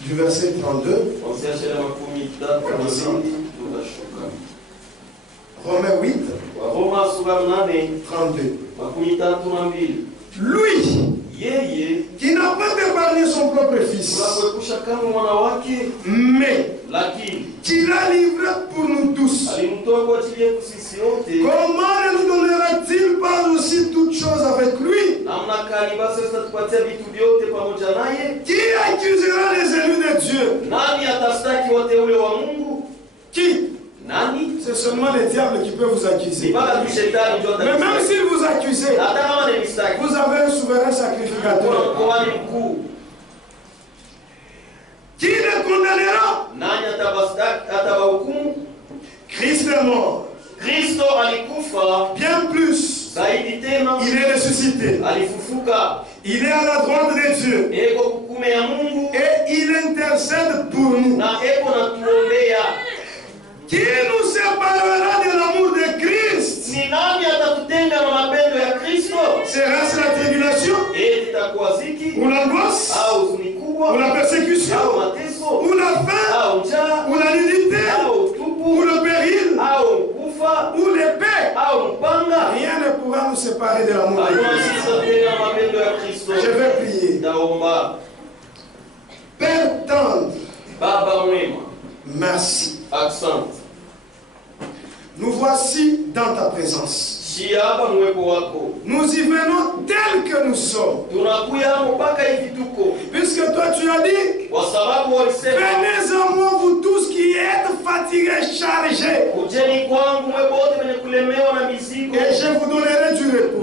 du verset 32. Romains 8, 32. Lui, qui n'a pas épargné son propre fils, mais qui l'a livré pour nous tous, comment ne nous donnera-t-il pas aussi toutes choses avec lui? Qui accusera les élus de Dieu? Qui? C'est seulement le diable qui peut vous accuser. Mais même s'il vous accuse, vous avez un souverain sacrificateur. Qui le condamnera? Christ est mort. Bien plus, il est ressuscité. Il est à la droite de Dieu. Et il intercède pour nous. Qui nous séparera de l'amour de Christ? Sera-ce la tribulation? Ou l'angoisse? Ou la persécution? Ou la faim? Ou la nudité? Ou le péril? Ou l'épée? Rien ne pourra nous séparer de l'amour de Christ. Je vais prier. Père tendre, merci. Nous voici dans ta présence. Nous y venons tels que nous sommes. Puisque toi tu as dit, venez à moi vous tous qui êtes fatigués, chargés, et je vous donnerai du repos.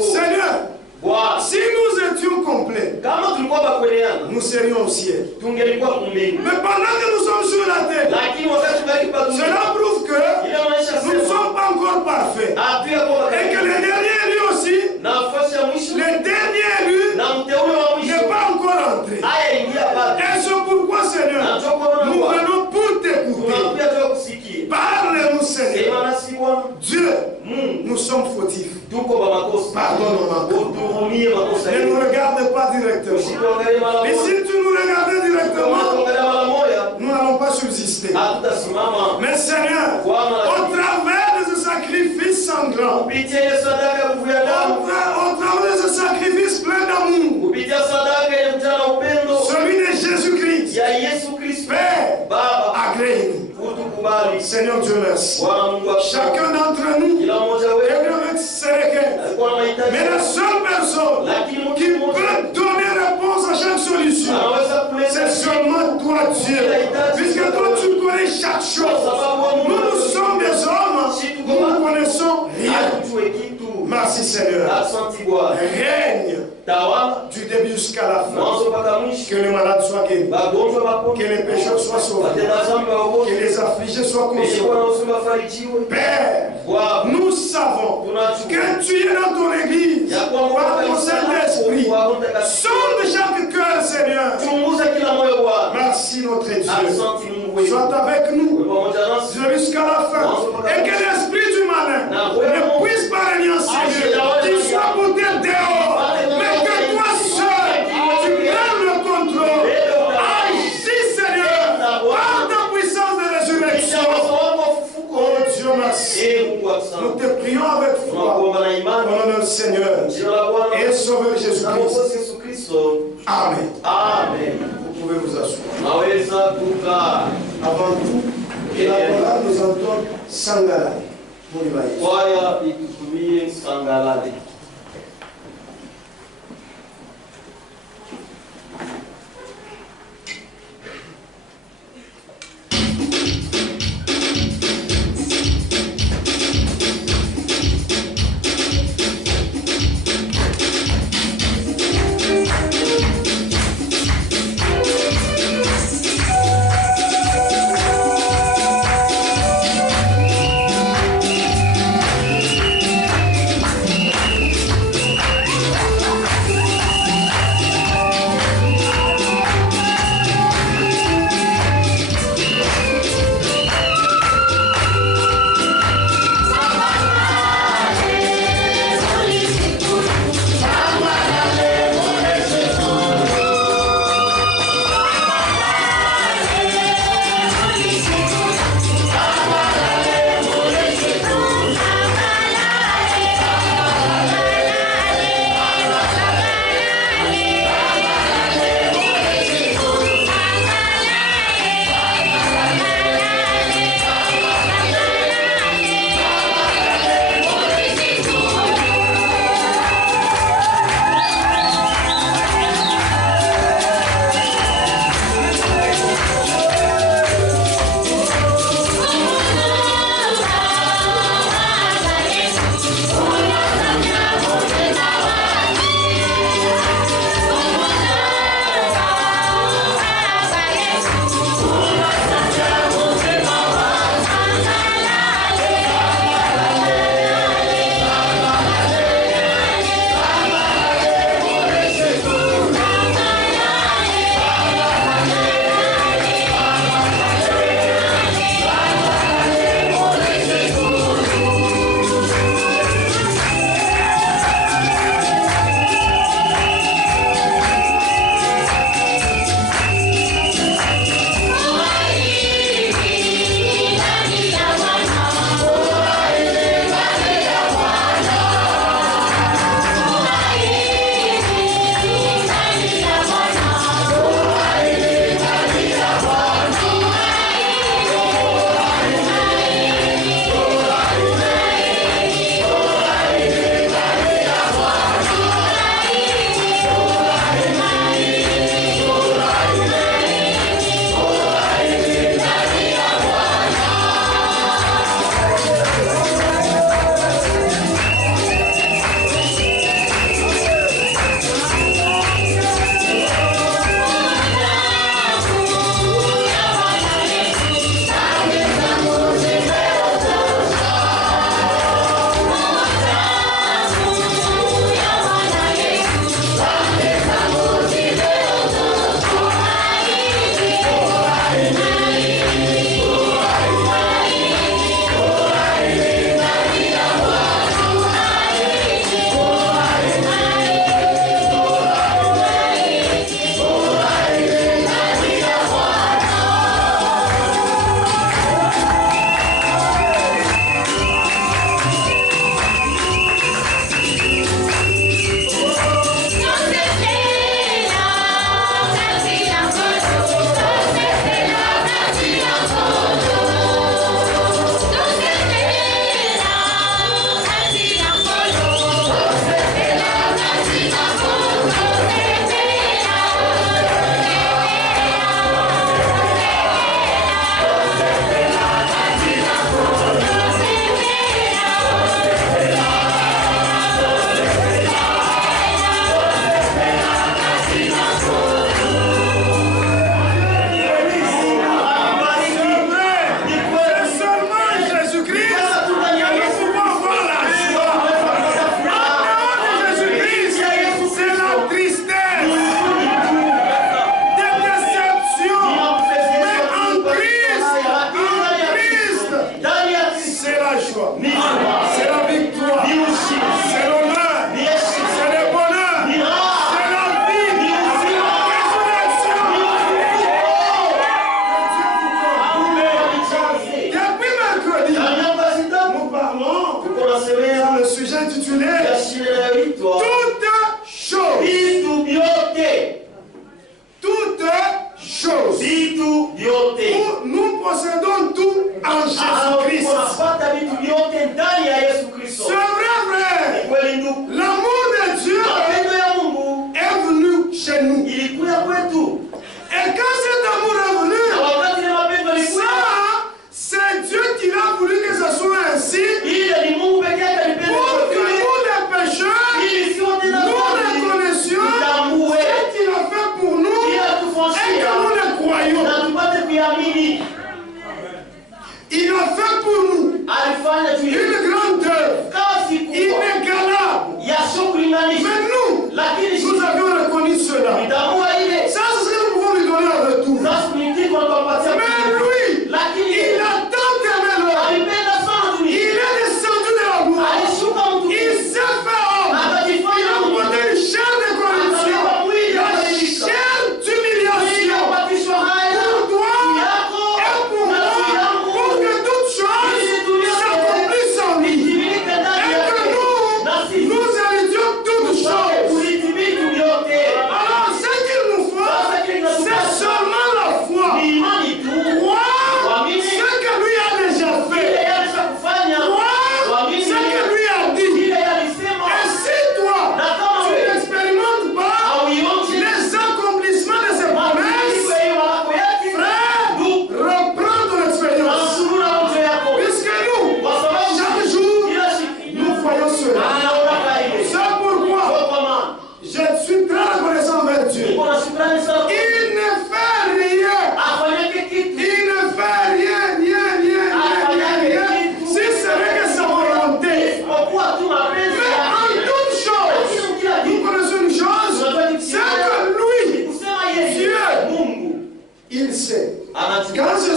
Seigneur, si nous étions complets, nous serions au ciel. Mais pendant que nous sommes sur la terre, cela prouve que nous ne sommes pas encore parfaits. Et que le dernier élu aussi, le dernier élu n'est pas encore entré. Et c'est pourquoi, Seigneur, nous venons pour t'écouter. Parle-nous, Seigneur. Dieu, nous sommes fautifs. Pardonne-nous. Ne nous regarde pas directement. Et si tu nous regardais directement, nous n'allons pas subsister. Mais Seigneur, au travers de ce sacrifice sanglant, au travers de ce sacrifice plein d'amour, celui de Jésus-Christ, Père, agrée-nous. Seigneur Dieu, merci. Chacun d'entre nous est avec ses requêtes. Mais la seule personne qui peut donner réponse à chaque solution, c'est seulement toi, Dieu. Puisque toi, tu connais chaque chose. Nous sommes des hommes, nous ne connaissons rien. Merci Seigneur. Règne du début jusqu'à la fin. Que les malades soient guéris. Que les pécheurs soient sauvés. Que les affligés soient consolés. Père, nous savons que tu es dans ton église par ton Saint-Esprit. Sonde chaque cœur, Seigneur. Merci notre Dieu. Sois avec nous jusqu'à la fin. Et que l'esprit du malin ne puisse pas régner en Seigneur. Qu'il soit bouté dehors. Mais que toi seul, tu prennes le contrôle. Agis, Seigneur, par ta puissance de résurrection. Oh Dieu, merci. Nous te prions avec foi. Au nom du Seigneur et Sauveur Jésus-Christ. Amen. Amen. Vous pouvez vous asseoir. Avant tout, la parole nous entend Sangala. Kwaya itutumie Sangalale.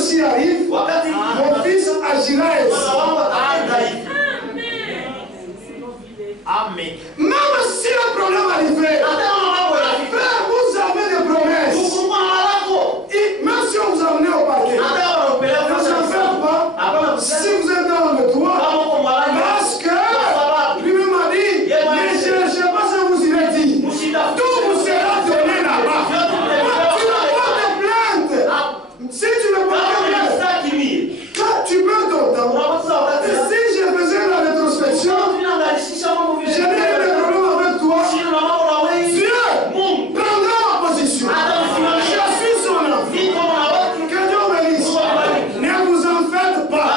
ceci arrive, mon fils agira ainsi. Amen. Même si le problème arrivait, frère, vous avez des promesses. Et même si on vous a amené au parquet, ne vous en faites pas. Si vous êtes dans le droit, parce que lui-même a dit, ne cherchez pas ce que vous irez dire. Tout vous sera donné là-bas. Tu n'as pas de plainte. Si tu ne peux pas de plainte, quand tu perds ton temps, et si je faisais la rétrospection, je n'ai pas de problème avec toi. Dieu prendra ma position. Je suis son enfant. Que Dieu bénisse. Ne vous en faites pas.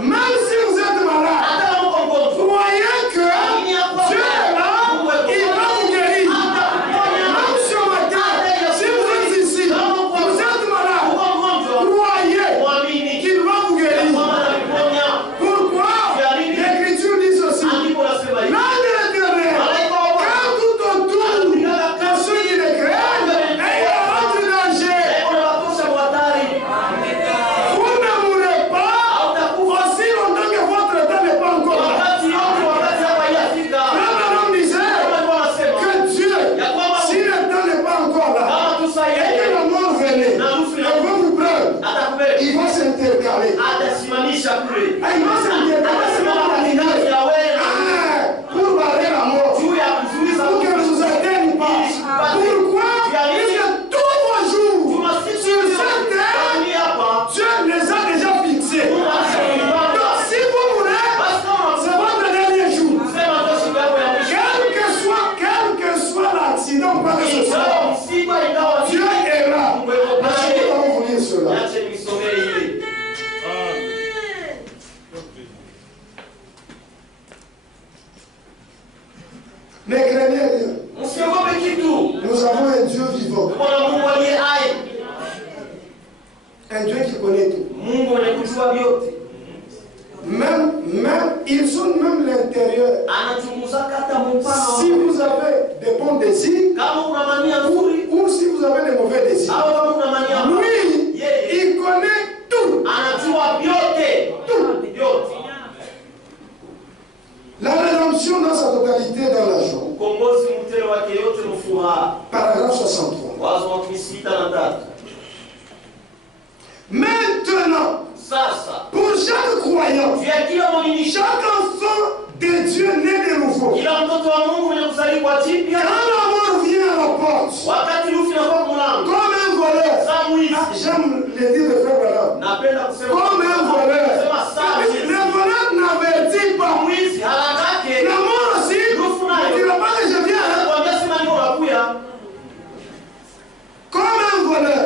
Même si vous êtes malade, croyez que Dieu est là, il va vous guérir. Même ce matin, si vous êtes ici, vous êtes malade, croyez qu'il va vous guérir. Pourquoi? L'Écriture dit ceci. L'âme de l'Éternel, quand tout autour de ceux qui le craignent, et il y a autre danger. Vous ne mourrez pas aussi longtemps que votre temps n'est pas encore là. L'homme disait que Dieu, si le temps n'est pas encore là, et que la mort venait, il va vous prendre, il va s'intercaler. Il va s'intercaler. Pour barrer la mort, pour que ne vous atteigne pas. Pourquoi? Puisque tous vos jours sur cette terre, Dieu les a déjà fixés. Donc si vous mourrez, c'est votre dernier jour. Quel que soit l'accident, pas que ce soit, Dieu est là. Je vais vous lire cela. Ne craignez rien. Nous avons un Dieu vivant. Un Dieu qui connaît tout. Même, ils sont même l'intérieur. Si vous avez des bons désirs, ou si vous avez des mauvais désirs, lui, il connaît tout. Tout. La rédemption dans sa totalité dans la joie. Paragraphe 63. Maintenant, pour chaque croyant, chaque enfant de Dieu né de nouveau, quand la mort vient à la porte, comme un voleur, j'aime le dire de frère Bala, comme un voleur, le voleur n'avertit pas. La mort aussi, ne dira pas que je viens. Comme un voleur,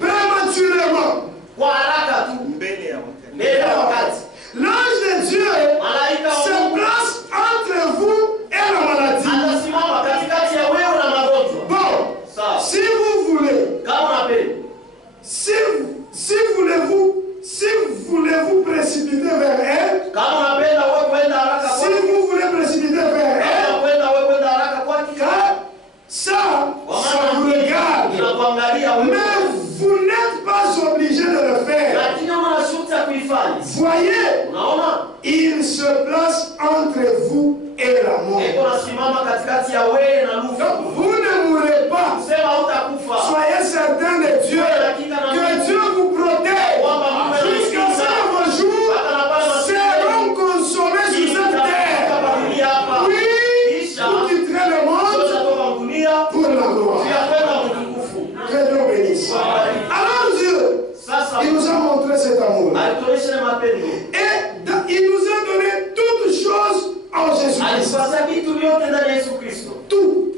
prématurément. L'ange de Dieu se place entre vous et la maladie. Bon, si vous voulez, si voulez-vous précipiter vers elle, si vous voulez précipiter vers elle, ça vous regarde. Mais vous n'êtes pas obligé de le faire. Voyez, il se place entre vous et la mort. Donc, vous ne mourrez pas. Soyez certains de Dieu, que Dieu vous protège jusqu'à ce que vos jours seront consommés sur cette terre. Oui, vous quitterez le monde pour la gloire. Que Dieu bénisse. Alors Dieu, il nous a montré cet amour. Et il nous a donné toutes choses en Jésus-Christ. Tout.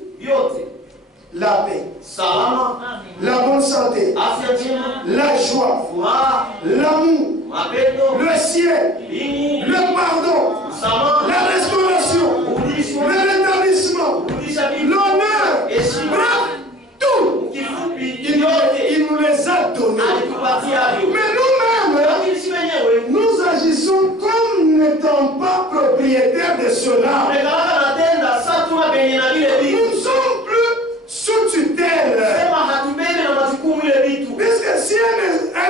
La paix, la bonne santé, la joie, l'amour, le ciel, le pardon, la restauration, le rétablissement, l'honneur, bref, tout. Il nous les a donnés. Mais nous-mêmes, nous agissons comme n'étant pas propriétaires de cela. Nous ne sommes plus sous tutelle. Puisque si un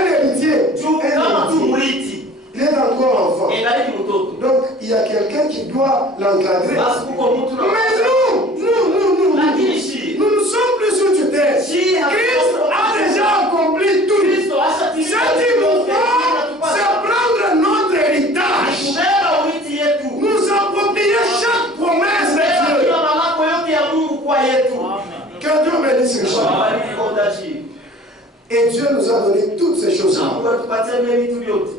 kuwa yetu. Que Dieu bénisse richement. Awabariki kwa utajiri. Et Dieu nous a donné toutes ces choses-là. Mungu alitupatia vile vitu vyote.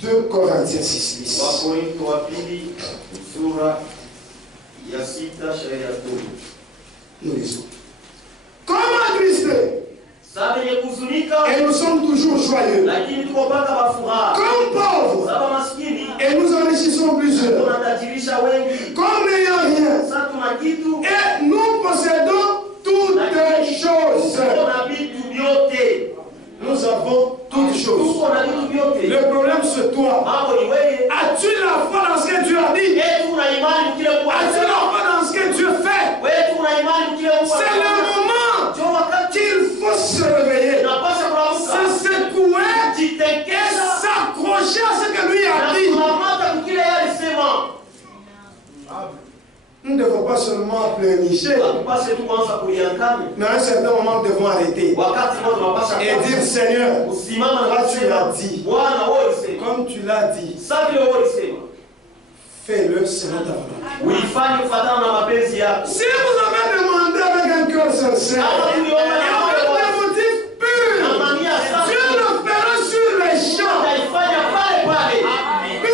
2 Corinthiens 6:10. Wakorintho wa pili sura ya 6 shairi ya 10. Nous lisons. Comme attristés, Sasa yenye kuhuzunika, et nous sommes toujours joyeux. lakini tuko mpaka bafuraha. Comme pauvres, Sasa maskini, et nous enrichissons plusieurs. tunatajirisha wengi. Comme n'ayant rien, Sasa tuna kitu, et nous possédons toutes choses. tuko na vitu vyote. Nous avons toutes choses. Tuko na vitu vyote. Le problème c'est toi. Mambo ni wewe. As-tu la foi dans ce que Dieu a dit? Wewe una imani kile Mungu As-tu la foi dans ce que Dieu fait? wewe una imani kile Mungu C'est le moment Ndio wakati qu'il faut se réveiller, tunapaswa kuamka. se secouer, Jitekeza s'accrocher à ce que lui a na dit. kukamata kile yeye alisema. Nous ne devons pas seulement pleurnicher, Tupashe tu kwanza kuliankana. mais à un certain moment, nous devons arrêter Wakati mmoja tunapasha et dire Seigneur, usimama na toi tu kusema l'as dit, Bwana wewe ulisema. comme tu l'as dit, Sasa vile wewe ulisema. fais-le selon ta volonté. Uifanye kufuatana na mapenzi yako. Si vous avez demandé avec un cœur sincère et avec des motifs purs, Dieu le fera sur les champs. Utaifanya pale pale.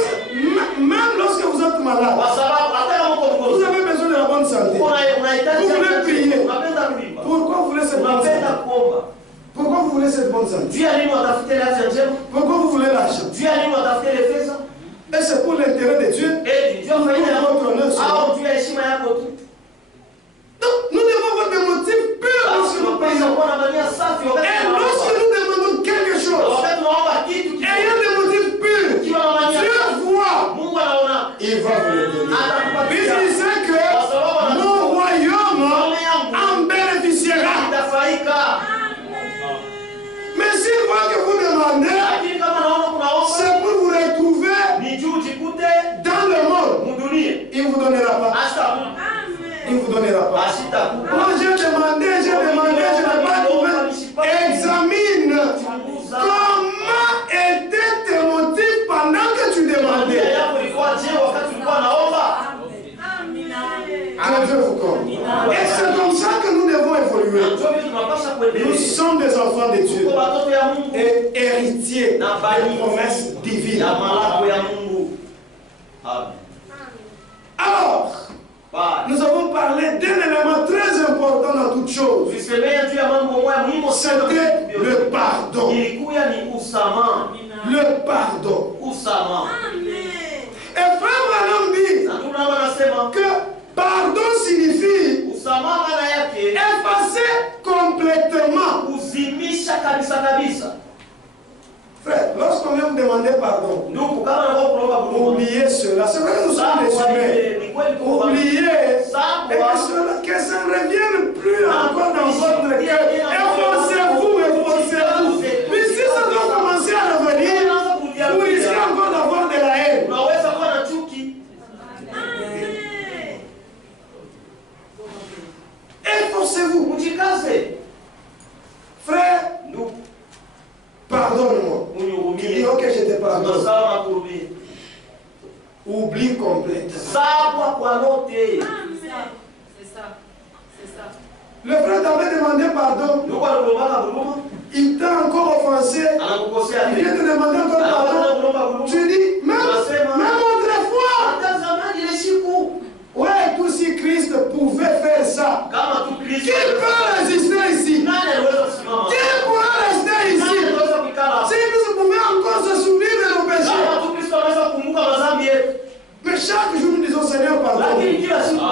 Même lorsque vous êtes malade, Kwa sababu hata kama uko vous mgonjwa, avez besoin de la bonne santé. unahitaji Vous voulez prier. unapenda kuimba. Pourquoi vous voulez cette bonne Unapenda santé? kuomba. Pourquoi vous voulez cette bonne santé? Juu ya nini watafute ile afya njema? Pourquoi vous voulez l'argent? Juu ya nini watafute ile pesa? Et c'est pour l'intérêt de Dieu. Eti juu ya faida ya Pour votre honneur seulement. au juu ya heshima yako tu. Donc, nous devons avoir des motifs purs lorsque nous Tunapaswa prions. kuwa na nia safi wakati Et tunaomba. lorsque nous demandons quelque chose, Wakati tunaomba kitu ayant des motifs purs, kiwa na nia Dieu voit, Mungu anaona il va vous le donner. Puis il atakupatia. disait que mon royaume en bénéficiera. Itafaika. Mais s'il voit que vous demandez, Lakini kama naona kunaomba c'est pour vous retrouver ni juu jikute dans le monde. mudunie. Il ne vous donnera pas. Hasta Il ne vous donnera pas. asitakupa. Moi j'ai demandé, je n'ai pas trouvé. Examine comment étaient tes motifs pendant que tu Nia demandais. yako ilikuwa je wakati ulikuwa naomba? Que Dieu vous compte. Et c'est comme ça que nous devons évoluer. Ndio vile tunapaswa Nous kuendelea. sommes des enfants de Dieu Kwa watoto ya Mungu et héritiers na des bali promesses divines. ya malako ya Mungu. Amen. Alors, Bye. nous avons parlé d'un élément très important dans toute chose. Tulisemea juu ya mambo moja muhimu sana. C'était le pardon. Ilikuwa ni usamaha. Le pardon. Usamaha. Et Frère Branham dit Na ndio maana nasema que pardon signifie usamaha maana yake effacer complètement. kuzimisha kabisa kabisa. Frère, lorsqu'on vient vous demander pardon, Ndugu, kama naomba kuomba Mungu, oubliez cela. C'est vrai que nous sommes des humains. ni kweli Oubliez. Et sawa. que ça ne revienne plus encore dans votre cœur. Efforcez-vous, efforcez-vous. Puis si ça doit commencer à revenir, vous risquez encore d'avoir de la haine. Unaweza kuwa na chuki. Efforcez-vous. Ujikaze. Frère, Ndugu, pardonne-moi. Tu dis, unihurumie. ok, je te pardonne. Sawa na kurumie. Oublie complètement. Sawa kwa lote. C'est ça. C'est ça. Le frère t'avait demandé pardon. Ndugu anakuomba huruma, Il t'a encore offensé. anakukosea Il vient tena. te demander encore pardon. Anakuomba huruma. Tu dis, même autrefois. Hata zamani ile siku Ouais, tout si Christ pouvait faire ça. kama tu Qui Kristo peut résister ici? nani aliweza kusimama? Qui pourra rester Nani ici? aliweza kuikala? Si Christ pouvait encore se souvenir de nos péchés. Kama tu Kristo anaweza kukumbuka madhambi yetu. Mais chaque jour nous disons Seigneur, pardon. Lakini kila siku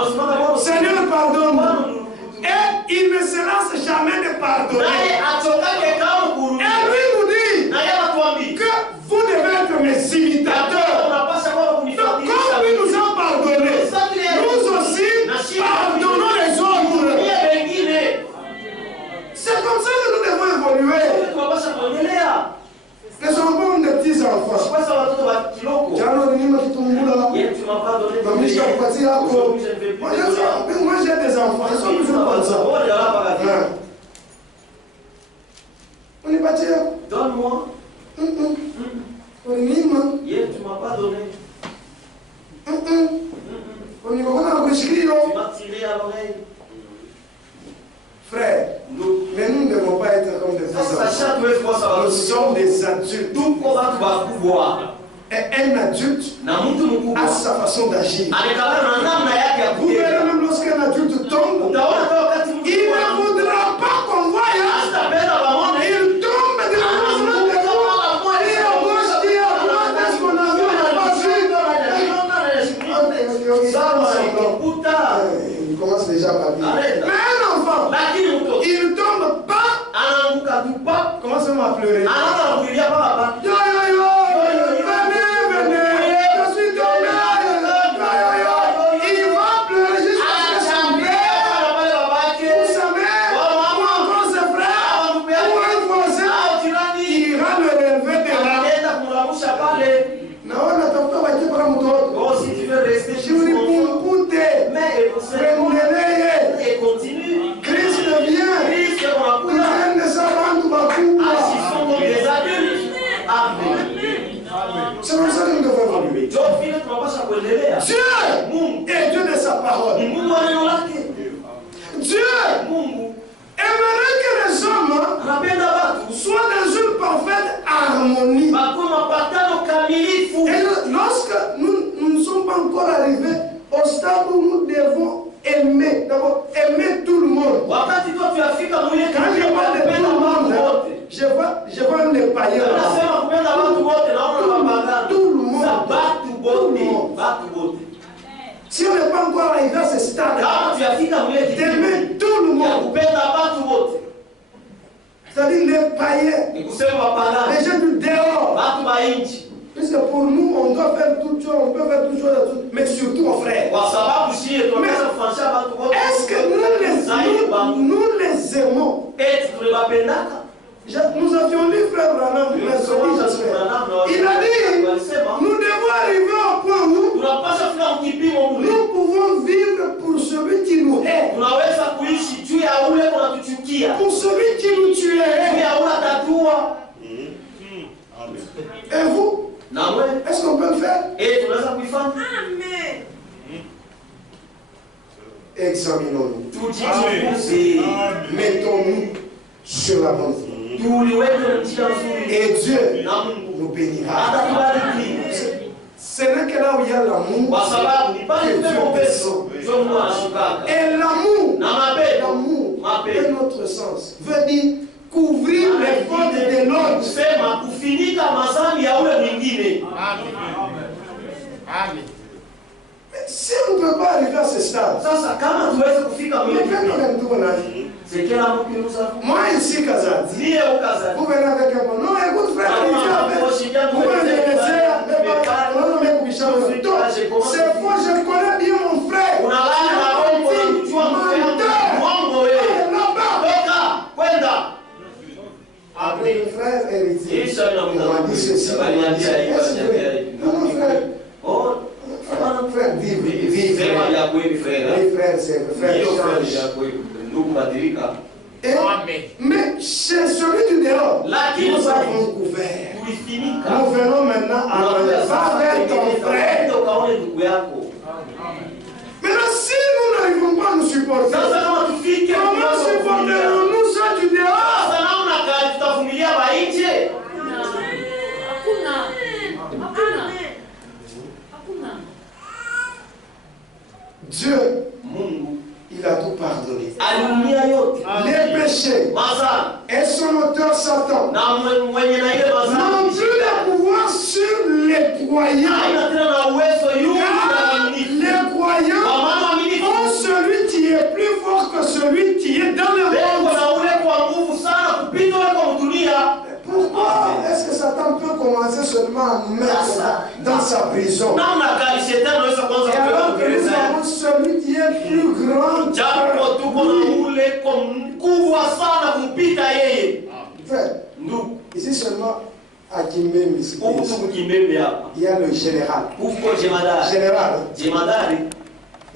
sont des adultes. Et un adulte a sa façon d'agir. Vous verrez même lorsqu'un adulte tombe, il ne voudra pas qu'on voie. Il tombe de la maison de l'eau. Il est à gauche, il est à droite. Est-ce qu'on a vu? Il commence déjà par dire. Mais un enfant, il ne tombe pas. Commence à pleurer. Yo, yo, yo. C'est pour ça que nous devons évoluer. Dieu est Dieu de sa parole. Dieu aimerait que les hommes soient dans une parfaite harmonie. Et lorsque nous ne sommes pas encore arrivés au stade où nous devons aimer, d'abord aimer tout le monde. Quand je parle de tout le monde, je vois les païens. Tout le monde. Si on n'est pas encore arrivé à ce stade, d'aimer tout le monde. C'est-à-dire les païens, les gens du dehors. Parce que pour nous, on doit faire toutes choses, on peut faire toutes choses, mais surtout aux frères. Est-ce que nous les aimons? Nous avions lu frère Branham, il a dit, nous devons arriver au point où nous pouvons vivre pour celui qui nous hait. Pour celui qui nous tuait. Et vous? Est-ce qu'on peut le faire? Amen. Examinons-nous. Mettons-nous sur la bonne voie. Et Dieu nous bénira. Ce n'est que là où il y a l'amour que Dieu descend. Et l'amour, dans notre sens, veut dire couvrir les fautes de l'autre. Mais si on ne peut pas arriver à ce stade, moi ici, Kazadi, vous venez avec un bon. Non, écoute, frère, vous venez c'est faux, je connais bien mon frère. Après, le frère héritier, on m'a dit ceci, on m'a dit ceci. Non, frère. Frère, vive, oui, frère, c'est le frère change. Mais c'est celui du dehors. Nous avons couvert. Nous venons maintenant à va vers ton frère. Maintenant, si nous n'arrivons pas à nous supporter, comment supporterons-nous ceux du dehors? Dieu, il a tout pardonné. Les péchés et son auteur Satan n'ont plus de pouvoir sur les croyants. Car les croyants ont celui qui est plus fort que celui qui est dans le monde. Pourquoi est-ce que Satan peut commencer seulement à mettre dans sa prison? Et alors que nous avons celui qui est plus grand. Frère, ici seulement à Kimbembe, il y a le général.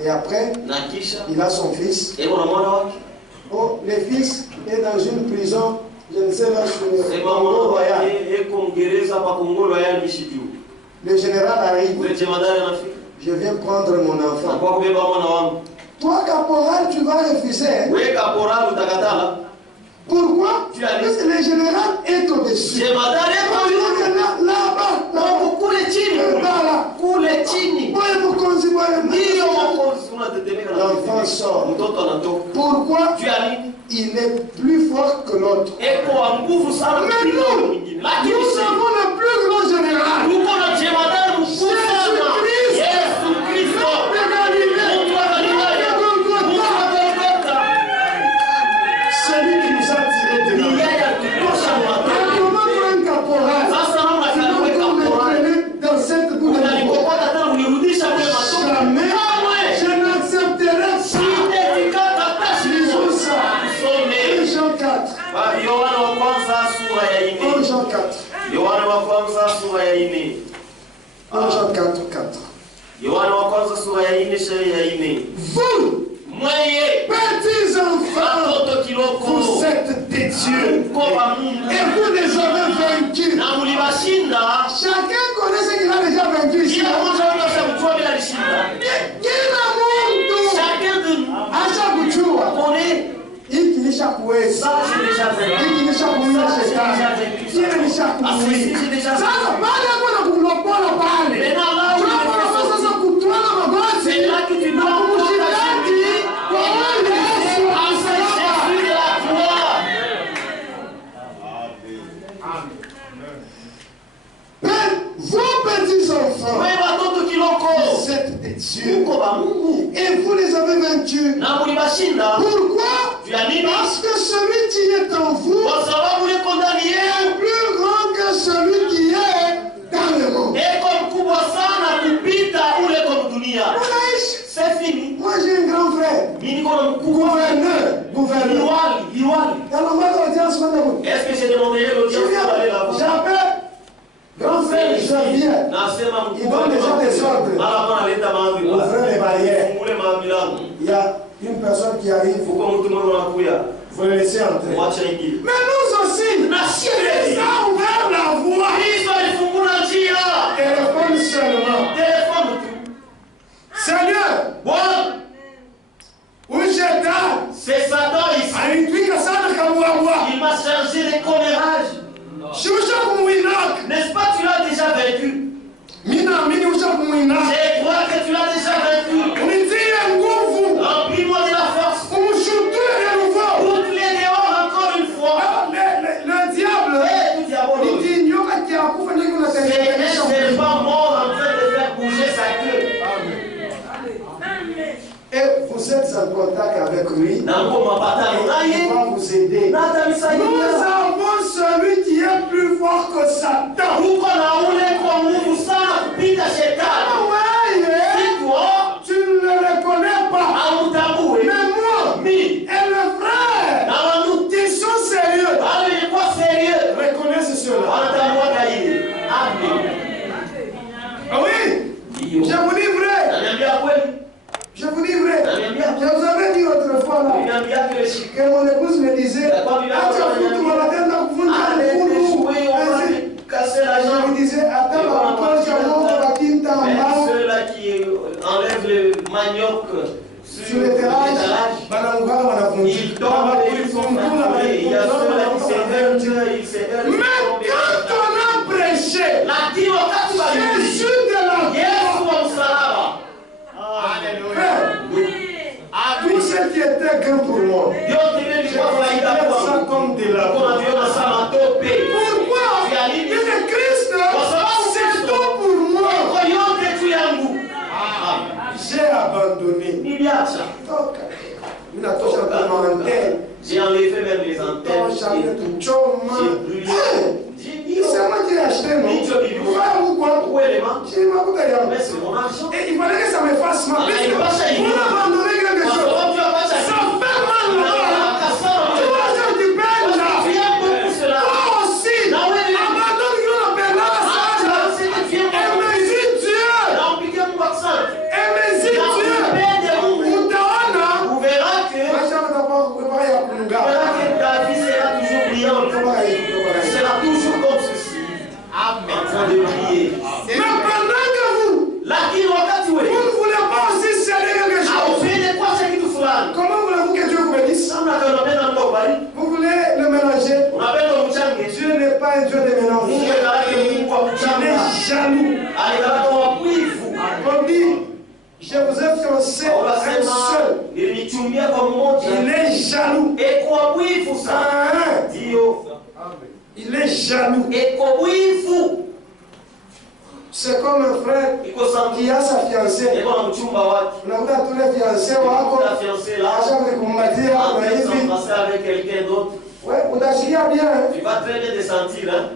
Et après, il a son fils. Oh, le fils est dans une prison. Je ne sais pas sur le Congo royal. Le général arrive. Je viens prendre mon enfant. Toi, caporal, tu vas refuser. Pourquoi? Parce que le général est au-dessus. Là-bas. L'enfant sort. Pourquoi? Il est plus fort que l'autre. Mais nous avons le plus grand général. Celui qui nous a tiré de là. Comment un caporal dans cette boule? Jamais je n'accepterai ça. Jean 4. Jean 4. Yohana wa kwanza sura ya 4. Jean 4, 4. Yohana wa kwanza sura ya 4 sheria ya 4. Vous, petits enfants, vous êtes des dieux et vous les avez vaincus. Chacun connaît ce qu'il a déjà vaincu ici. Vos petits enfants, vous êtes des dieux et vous les avez vaincus. Pourquoi? Parce que celui qui est en vous est plus grand que celui qui est dans le monde. C'est fini. Moi j'ai un grand frère, gouverneur. Est-ce que j'ai demandé l'audience pour aller là-bas? J'appelle grand frère, je viens. Il donne déjà des ordres. Ouvrez les barrières. Il y a une personne qui arrive, vous le laissez entrer. Mais nous aussi, il a ouvert la voie. Téléphone seulement. Seigneur, où j'étais, c'est Satan ici. Il m'a chargé les commérages. N'est-ce pas, tu l'as déjà vaincu? Je crois que tu l'as déjà vaincu. Remplis-moi de la force. Pousse les dehors encore une fois. Le diable, il dit n'est pas mort en train de faire bouger sa queue. Et vous êtes en contact avec lui. Il va vous aider. Nous avons celui qui est plus fort que Satan. Tu ne le reconnais pas. Mais moi et le frère, ils sont sérieux. Reconnaissez cela. Oui, je vous dis vrai. Je vous dis vrai. Je vous avais dit autrefois là que mon épouse me disait, je lui disais, attends, ceux-là qui enlèvent le manioc sur l'étalage, ils tombent et ils sont frappés. Il y a ceux-là qui s'éveillent. Mais quand on a prêché Jésus de la tout ce qui était grand pour moi, je faisais ça comme de la Pourquoi? Le Christ, c'est tout pour moi. J'ai abandonné. J'ai enlevé même les antennes. J'ai brûlé. C'est moi qui ai acheté, non? Ou quoi? Où est les mains? Mais c'est mon argent. Et il fallait que ça me fasse mal. Parce que vous abandonnez quelque chose. Ça fait mal là-bas. Tu vois ce que tu perds là. Toi aussi. Abandonne que l'on perd là. Aimez-y Dieu. Aimez-y Dieu. Vous verrez que ta vie sera toujours brillante. Sera toujours comme ceci. Amen. En train de prier. Mais pendant que vous ne voulez pas aussi céder quelque chose, comment voulez-vous que Dieu vous bénisse? Vous voulez le un Dieu de mélange. Mungu akalake Mungu wa Il kuchanga. est jaloux. Alikalaka wa wivu. On dit, je vous ai fiancé à un Unasema seul. nilinichumia kwa mmoja. Il est jaloux. Eko wivu À sana. un. Ndio. Il est jaloux. Eko wivu. C'est comme un frère Iko sana. qui a sa fiancée. Eko na mchumba wake. Unakuta tous les fiancés wako La fiancée là. acha kukumbatia En na train de hivi. s'embrasser avec quelqu'un d'autre. Ouais, utashikia bien. Hein? Tu vas très bien te sentir, hein.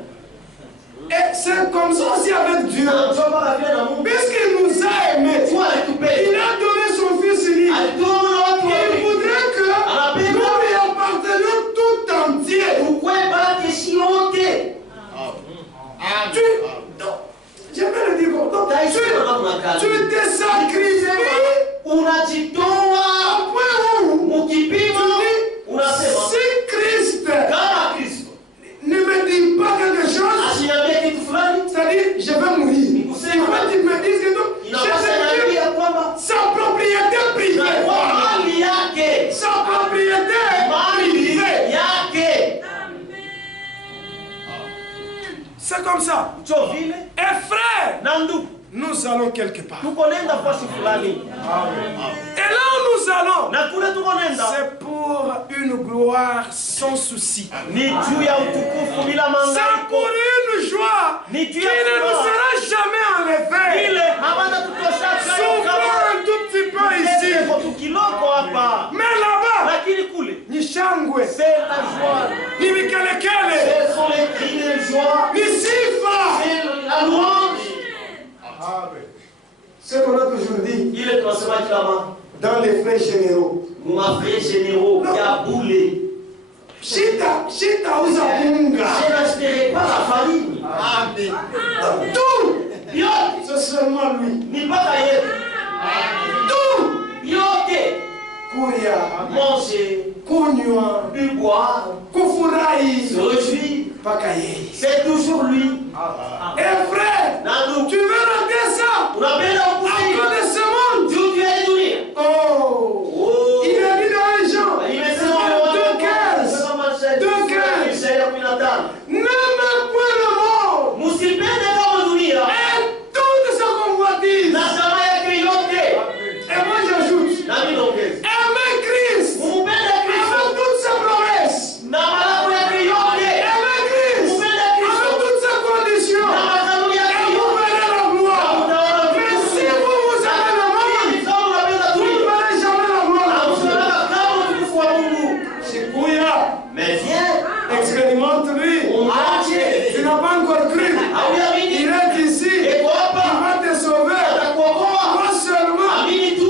Et c'est comme ça aussi avec Dieu. Na mchumba kavia na Mungu. Puisqu'il nous a aimés, Tu alitupe. il a donné son fils unique. Alituma watu Il wawili. voudrait que Anapenda. nous lui appartenions tout entier. Ukweba kishiote. Tu, je vais le dire comme ça. Tu te sacrifies Unajitoa au point où mukipimo unasema si Christ kama Kristo ne me dit pas quelque chose, asiniambie kitu fulani, c'est-à-dire je vais mourir. Il faut qu'il me dise que non, inapaswa niambia kwamba sa propriété privée. mali yake, Sa propriété mali privée. yake. C'est comme ça. Cho vile Et frère, na ndugu, nous allons quelque part. tuko nenda fasi fulani Et là où nous allons, na kule tuko nenda c'est pour une gloire sans souci. ni juu ya utukufu bila C'est pour mangaiko, une joie ni qui juu ya ne nous furaha sera jamais enlevée. ile hapana tutosha Souffrons un tout petit peu ici. kwa tukiloko hapa, Mais là-bas, lakini kule ni shangwe, c'est la joie, ni mikelekele, ce sont les cris de joie, ni sifa. c'est la louange. Ce qu'on a toujours dit Ile tunasema kila mara dans les faits généraux. mafrais généraux ya bule. Shita uza unga. Je n'achèterai pas la farine. Tout, Yote c'est seulement lui. ni mpaka yetu. Tout. Yote Kuria, manger, kunywa, boire, kufurahi, se réjouir, mpaka yeye. c'est toujours lui. Eh frère, Nando, tu veux rater ça unapenda à cause ukufi de ce monde? juu tu es dunia. Oh, Oh, il a dit dans les gens, imesema de 15, 2:15. N'aime point le monde Musipende kama dunia et toute sa convoitise. na tamaa yake yote. Et moi j'ajoute, Na mimi naongeza. aimez Christ Mumpende Kristo avec toutes ses promesses. na malamu yake yote. Aimez Christ avec toutes ses conditions. Na makanuni Et yake vous yote. verrez la gloire. Mais si vous aimez le monde, Kama unapenda vous ne dunia, verrez jamais la gloire. hausionaka kama utukufu wa Mungu. Shikuya, Mais viens, expérimente-lui. umwache. Tu n'as pas encore cru. Hauamini. Il est ici. Eko Il hapa. va te sauver. Atakuokoa. Pas seulement. Amini tu.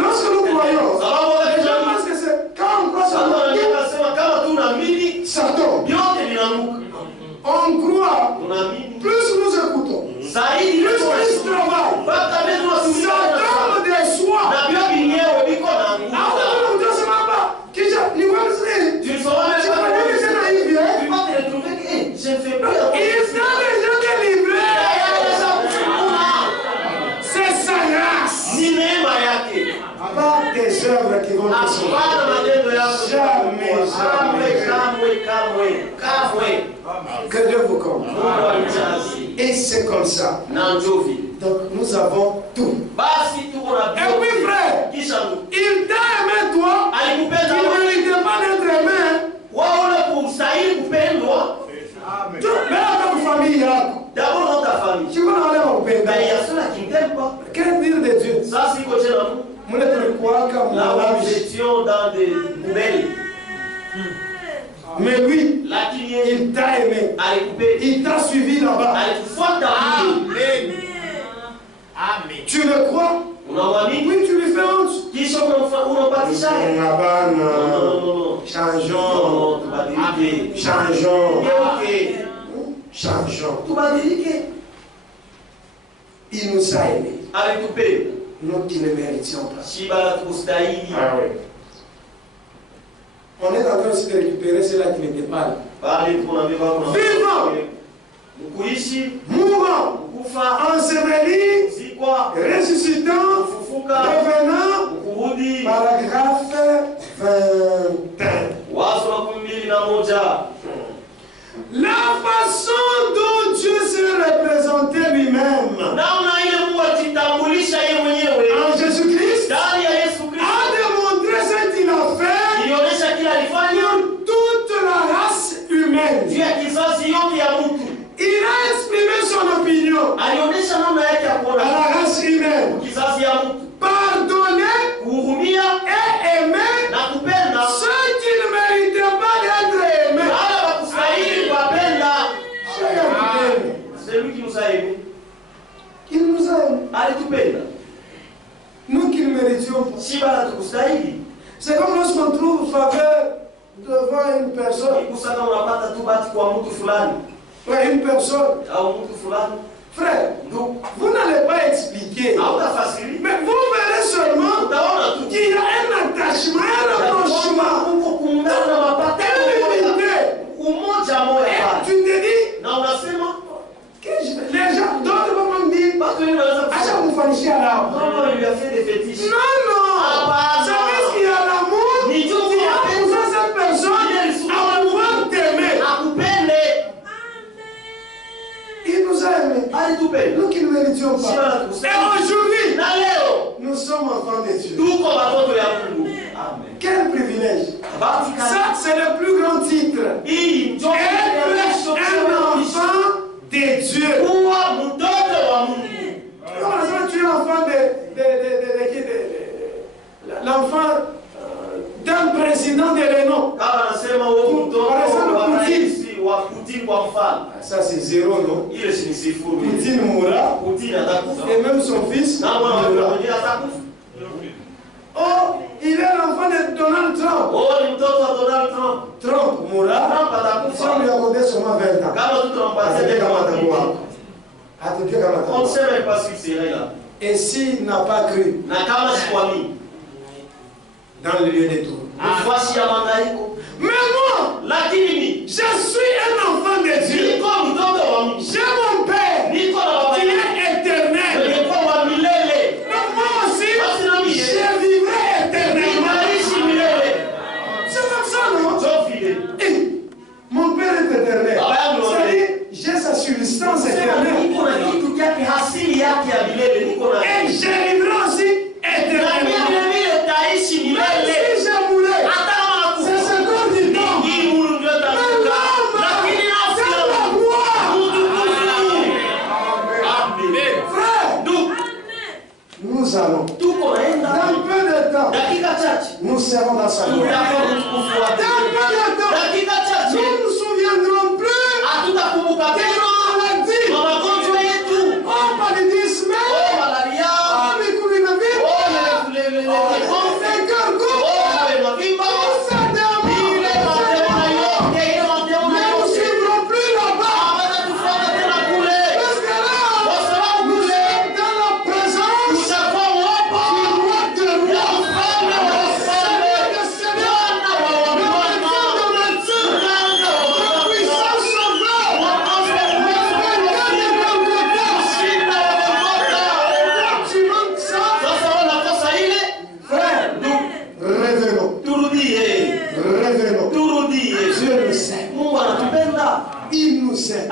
Lorsque nous croyons, Sababu wakati je pense que c'est quand on croit Sasa seulement, wanataka kusema kama tu unaamini ça tombe. vyote vinaanguka. On croit, Unaamini plus nous écoutons, zaidi plus Christ travaille. mpaka mimi tunasubiri Ça tombe de soi. na vyo vyenyewe viko Ah, naanguka. on ne sait pas. Kisha, ni wewe sasa. Tulisoma Tu vas dire que c'est naïf, hein? tu vas te retrouver que je ne fais plus Il t'a déjà délivré. C'est sa grâce. ni neema yake. Pas tes œuvres qui vont te sauver. Hapana matendo yako. Jamais, Kamwe. Que Dieu vous comprenne. Mungu alijazi. Et c'est comme ça. Na njovi. Donc nous avons tout. Basi tuko na Et oui, frère, kisha ndugu. il t'a aimé toi. Alikupenda Tu ne wewe. méritais pas d'être aimé. Wao ule kustahili kupendwa. Mais dans ta famille, yako. D'abord dans ta famille. Tu vas aller au Mais il y pays. a ceux-là qui ne t'aiment pas. Quel dire de Dieu? Ça, c'est côté là. Mune tulikuwaka Là où nous mwalaji. étions dans des poubelles. Mais lui, Lakini yeye il t'a aimé. alikupe. Il t'a suivi là-bas. Alikufuata mimi. Tu le crois? Unamwamini? Oui, tu lui fais honte. Kisha unampatisha. Habana. Non. Changeons. Non, tubadilike. Changeons. Geuke. Changeons. Tubadilike. Il nous a aimés. Alitupe. Nous qui ne méritions pas. Shiba tukustahili. Oui. On est en train aussi de récupérer ceux-là qui n'étaient pas là. Bali tunabeba kuna. Vivant. Mkuishi, Mourant. kufa, Enseveli. zikwa, Ressuscitant. kufufuka, Revenant. kurudi. Paragraphe 21. Wazo la alitupenda. Nous qui ne méritions pas. Si hatukustahili. C'est comme lorsqu'on trouve faveur devant une personne. Kusana unapata tu bahati kwa mtu fulani. Ouais, une personne. Au mtu fulani. Frère, donc, vous n'allez pas expliquer. Mais vous verrez seulement qu'il y a un attachement, un rapprochement, une unité. Et tu te dis, les gens, d'autres vont me dire, Acha vous fanissez à l'arbre. Non, il lui a fait des fétiches. Non, ça veut dire qu'il y a l'amour, il y a poussé cette personne à pouvoir t'aimer. Il nous a aimés. Nous qui ne méritions pas. Et aujourd'hui, nous sommes enfants de Dieu. Quel privilège. Ça, c'est le plus grand titre. Être un enfant de Dieu. Tu es enfant de l'enfant d'un président de renom. Ça c'est zéro, non? Poutine mourra. Et même son fils mourra. Oh, il est l'enfant de Donald Trump. Trump mourra. Si on lui a accordé seulement 20 ans. On ne sait même pas ce qu'il serait là. Et s'il n'a pas cru dans le lieu des tours. Mais moi, je suis un enfant de Dieu. J'ai mon Père qui est éternel. Donc moi aussi, je vivrai éternellement. C'est comme ça, non? Mon Père est éternel. C'est-à-dire, j'ai sa substance éternelle. Et je vivrai aussi éternellement. Même si je mourrai, c'est ce qu'on dit non. Nous allons. Dans peu de temps, nous serons dans sa gloire. Dans peu de temps, nous ne nous souviendrons plus de nos maladies. Oh, paludisme. Oh, microbiologie. Oh, les cœurs courts. Oh, ça démon. Mais nous ne suivrons plus là-bas. Parce que là, nous sommes dans la présence du roi de rois. Seigneur de seigneurs. Le médecin de médecins. Le puissant sauveur. Le vainqueur de Golgotha. Tu manques ça? Frère, revenons. Revenons. Dieu nous aime. Il nous aime.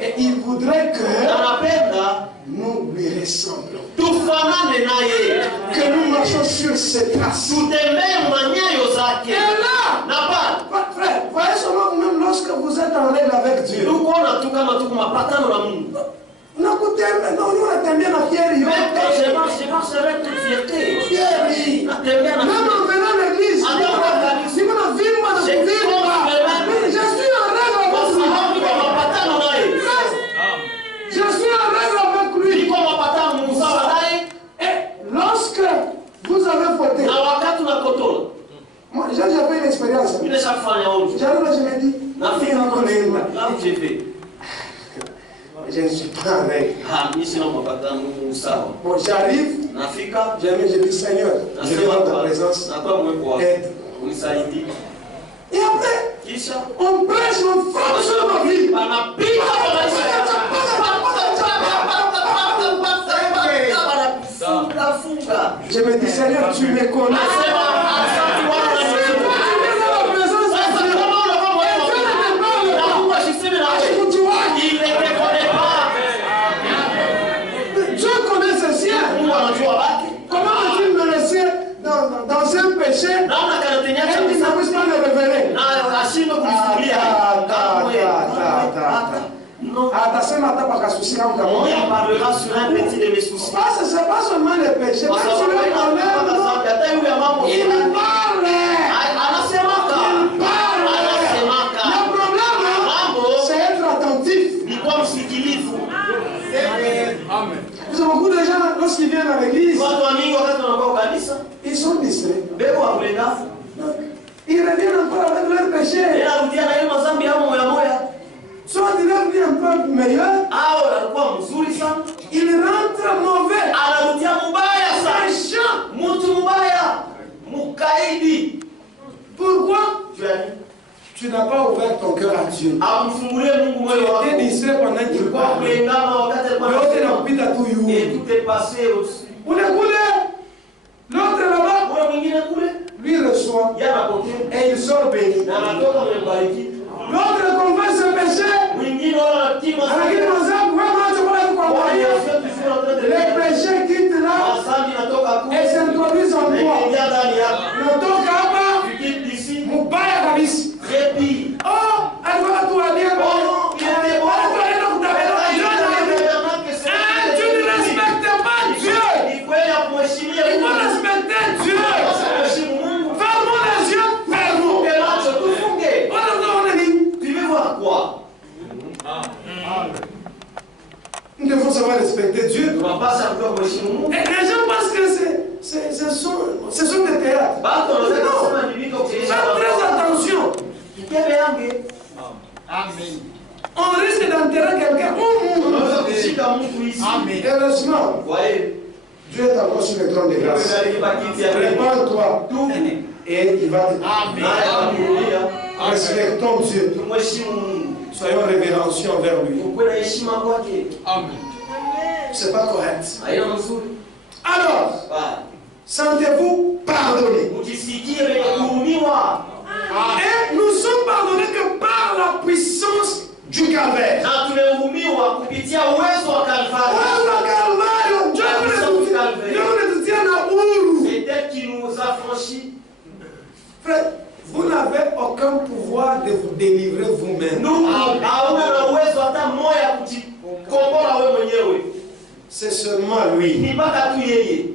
Et il voudrait que nous lui ressemblons. Que nous marchons sur ses traces. Et là, frère, voyez seulement vous-même lorsque vous êtes en règle avec Dieu. Non, même en venant à l'église, je suis en règle avec lui. Je suis en règle avec lui. Et lorsque vous avez voté, moi j'ai fait une expérience. J'arrive là, je me dis, je ne suis pas en règle. Bon, j'arrive, je dis Seigneur, je demande ta présence, aide. Et après, on prêche, on frappe sur ma vie. Je me dis Seigneur, tu me connais. Dieu connaît ses siens. Comment peux-tu me laisser dans un péché et qu'il ne puisse pas le révéler? On parlera sur un petit de mes soucis. C'est pas seulement les péchés. Il parle. Le problème, c'est être attentif. Beaucoup de gens lorsqu'ils viennent à l'église, Watu wa mingi wakati wanakuwa kwa kanisa, ils sont distraits. beko wa kulenga. Donc, ils reviennent encore avec leurs péchés. Yeye anarudia na ile mazambi yao moya moya. Soit il devient un peu meilleur, Hao anakuwa mzuri sana. il rentre mauvais. Anarudia mubaya sana. Méchant. Mtu mubaya. Mukaidi. Pourquoi? Tu as dit. Tu n'as pas ouvert ton cœur à Dieu. Amfungulie Mungu moyo Tu wako. étais distrait pendant qu'il Ulikuwa parlait. kulengama wakati alikuwa Yote anasema. inapita tu Et yu. tout est passé aussi. Ule kule, l'autre là-bas, Kuna mwingine kule, lui reçoit yeye anapokea. et il sort béni. Na anatoka amebariki. L'autre confesse ses péchés. Mwingine wala anatima sana. Lakini mwenzangu wewe mwache bora kuangalia. Les péchés quittent là Mazambi natoka kule. et s'introduisent en toi. Naingia ndani yako. Natoka hapa Fikiri d'ici. mubaya kabisa. Très pire. Oh, alikuwa tuambia Oh, il était bon. alikuwa anaenda kutabela Dieu. Tu ne respectes pas Dieu. Ni kweli ya kuheshimia Il faut Mungu. respecter Dieu. Kuheshimu Mungu. Fermons les yeux, fermons. Funge macho, tufunge. On a dit, Tu veux voir quoi? nous devons savoir respecter Dieu. Tunapaswa kujua kuheshimu Mungu. Et les gens pensent que ce sont des théâtres. Bado wanataka kusema ni viko kuonyesha Faites très watu. attention. Ikebe yange. On risque d'enterrer quelqu'un. Unaweza kushika mtu hizi. Heureusement, Kwa hiyo, Dieu est encore sur le trône de grâce. tunalipa kiti ya rehema. Prépare-toi Tu et il va te... naye atakurudia. Respectons Dieu. Tumheshimu Mungu. Soyons révérencieux envers lui. Ukuwe na heshima kwake. C'est pas correct. Haina mzuri. Alors, Baya. sentez-vous pardonné. Mjisikie wenye kuhurumiwa. Et nous sommes pardonnés que par la puissance du calvaire. Na tumehurumiwa kupitia uwezo wa Kalvari. Dieu nous tient à bout. C'est elle qui nous a franchis. Frère, vous n'avez aucun pouvoir de vous délivrer vous-même. Ndugu, hauna na uwezo hata mmoja ya kujikomboa wewe mwenyewe. C'est seulement lui. Ni mpaka tu yeye.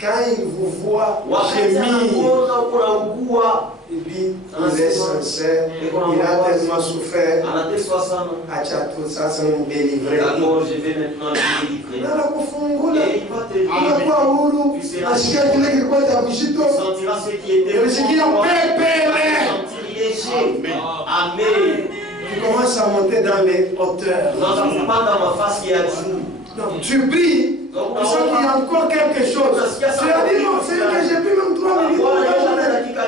Quand il vous voit Wakati gémir, anakuona uko na ugua, il dit, il est sincère, il a tellement souffert. anateswa sana. Acha tout ça, ça nous délivrer. D'accord, je vais maintenant le délivrer. Nala kufungula. Et il va te Unakuwa huru. Nasikia kile kilikuwa cha kushito. Tu sentiras ce qui était Unasikia pepele. sentir léger. Amen. Tu commences à monter dans les hauteurs. Unaanza kupanda mafasi ya juu. Donc tu pries. Tu sens qu'il y a encore quelque chose. Tu as dit non, c'est que j'ai pu même 3 minutes.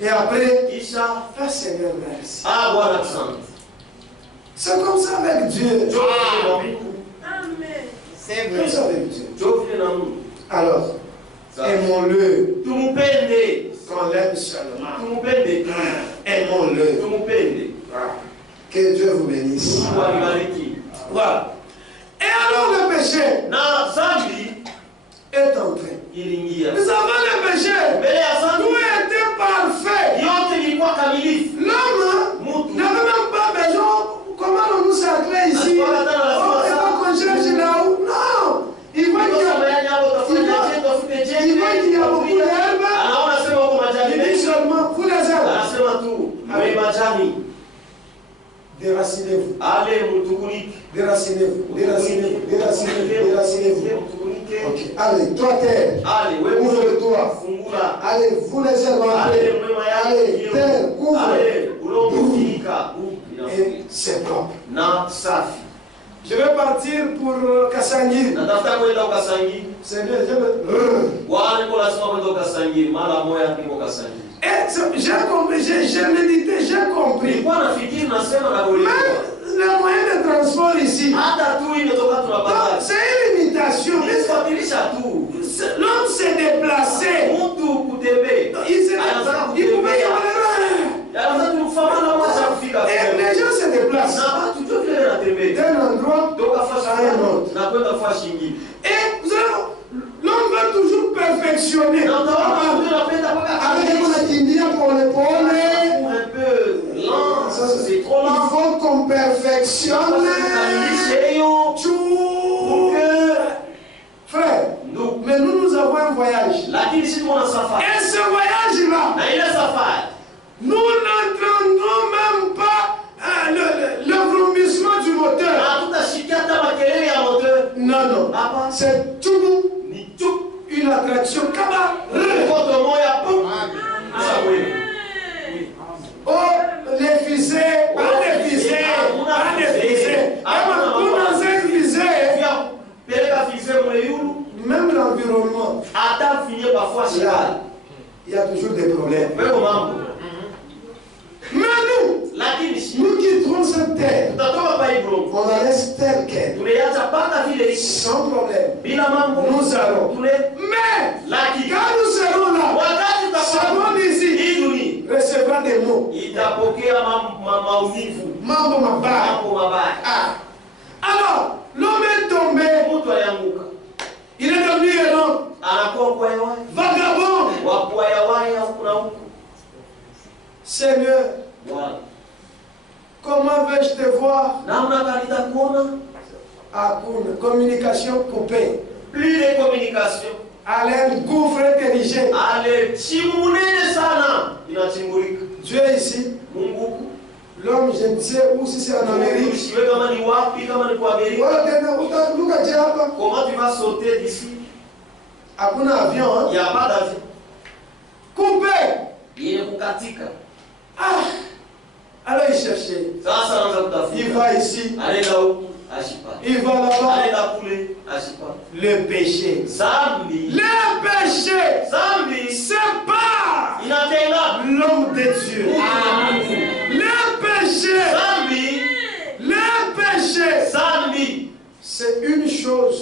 Et après, ah Seigneur, merci. Ah, Bwana asante. C'est comme ça avec Dieu. Amen. C'est Comme ça avec Dieu. Jovile na Mungu. Alors, aimons-le. Tumupende. Qu'on l'aime seulement. Tumupende. Aimons-le. Tumupende. Que Dieu vous bénisse. Mungu alibariki. Voilà. Et alors le péché Na zambi est entré. iliingia. Nous avons le péché. Mbele ya zambi Tout était parfait. yote ilikuwa kamilifu. L'homme n'avait même pas besoin. Comment on nous sacrait ici? Oh, il faut qu'on cherche là-haut. Non. Il voit qu'il y a beaucoup d'herbes. Anaona sema huko majani Il dit mengi. seulement, vous les herbes. Anasema tu, wewe majani. Déracinez-vous. Ale mtukunike. Déracinez-vous. Déracinez-vous. Déracinez-vous. Déracinez-vous. Ok. Allez, toi terre. Ale wewe Ouvre-toi. fungula. Allez, vous les herbes. Ale mwema Allez, yake. terre, couvre. Ale ulomufika. Et c'est propre. Na safi. Je vais partir pour Kassangiri. Natafuta kwenda Kasangiri. Seigneur, je veux. Bwana niko lazima kwenda Kasangiri. Mara moja niko Kasangiri. Et j'ai compris, j'ai médité, j'ai compris. Nilikuwa nafikiri nasema na boliwa. Même le moyen de transport ici, Hata tu imetoka donc, tunapata. c'est une limitation. Nisifatilisha tu. L'homme s'est déplacé. Mtu kutembea. Il pouvait y avoir. Anaweza kumfamana mmoja kufika. Et les gens se déplacent Na watu tu vile wanatembea. d'un endroit Toka fashi à un autre. na kwenda fashi nyingine. Et vous savez, l'homme veut toujours perfectionner. Na utaona mtu anapenda mpaka Avec un kimbia pour les pôles. un peu lent, ça c'est trop Il lent. faut qu'on perfectionne tout. Frère, mais nous avons un voyage. Lakini sisi tuna safari. Et ce voyage-là, Na ile safari nous n'entendons même pas C'est tout une attraction. Oh, les fusées, pas des fusées, pas des fusées. Même l'environnement, il y a toujours des problèmes. Mais nous quitterons cette terre, on la laisse telle qu'elle, sans problème. Nous allons. Mais quand nous serons là, savons ici, recevra des mots. Mambo mabaya. Alors, l'homme est tombé. Il est devenu un vagabond. Seigneur, comment vais-je te voir? Communication coupée. Plus de communication. Allez, gouffre intelligent. Dieu est ici. L'homme, je ne sais où, si c'est en Amérique. Comment tu vas sauter d'ici? Il n'y a pas d'avion. Coupé. Alors il cherchait. Il va ici. Il va là-bas. Le péché. Le péché sépare l'homme de Dieu. Le péché, c'est une chose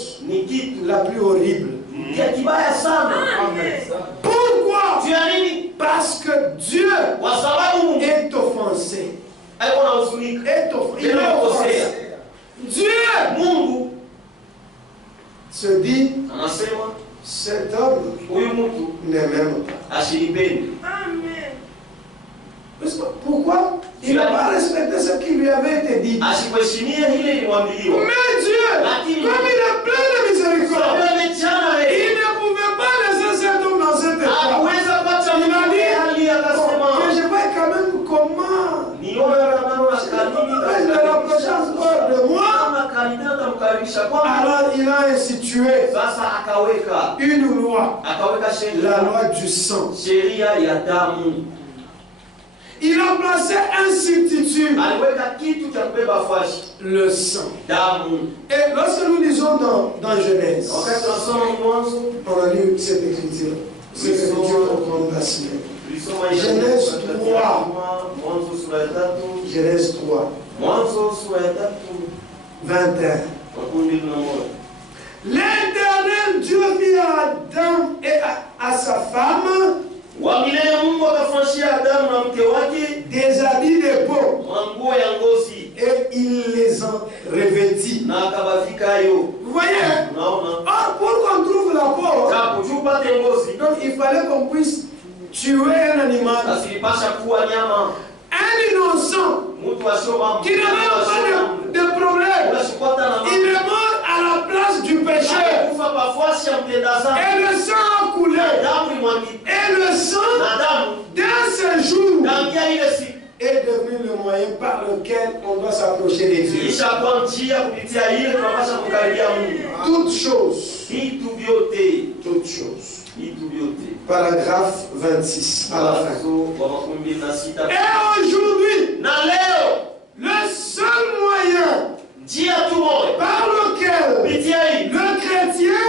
la plus horrible. Pourquoi? Parce que Dieu est offensé. Il est offensé. Dieu se dit, cet homme ne m'aime pas. Pourquoi? Il n'a pas respecté ce qui lui avait été dit. Mais Dieu, comme il est plein de miséricorde, il ne pouvait pas laisser cet homme dans cette épreuve. Il a dit que je vois quand même comment la prochaine fois de moi. Alors il a institué une loi, la loi du sang. Il a placé un substitut, le sang. Et lorsque nous lisons dans Genèse, on a lu cette écriture, au cours de la semaine. Genèse 3. Genèse 3. 21. L'Éternel Dieu vit à Adam et à sa femme des habits de peau et il les en revêtit. Vous voyez? Or, pour qu'on trouve la peau, donc il fallait qu'on puisse tuer un animal. Un innocent qui n'avait pas de problème, il est mort à la place du pécheur. Et le sang a coulé. Et le sang, dans ce jour, est devenu le moyen par lequel on doit s'approcher de Dieu. Toutes choses. Toutes choses. Paragraphe 26 à la fin. Et aujourd'hui, le seul moyen par lequel le chrétien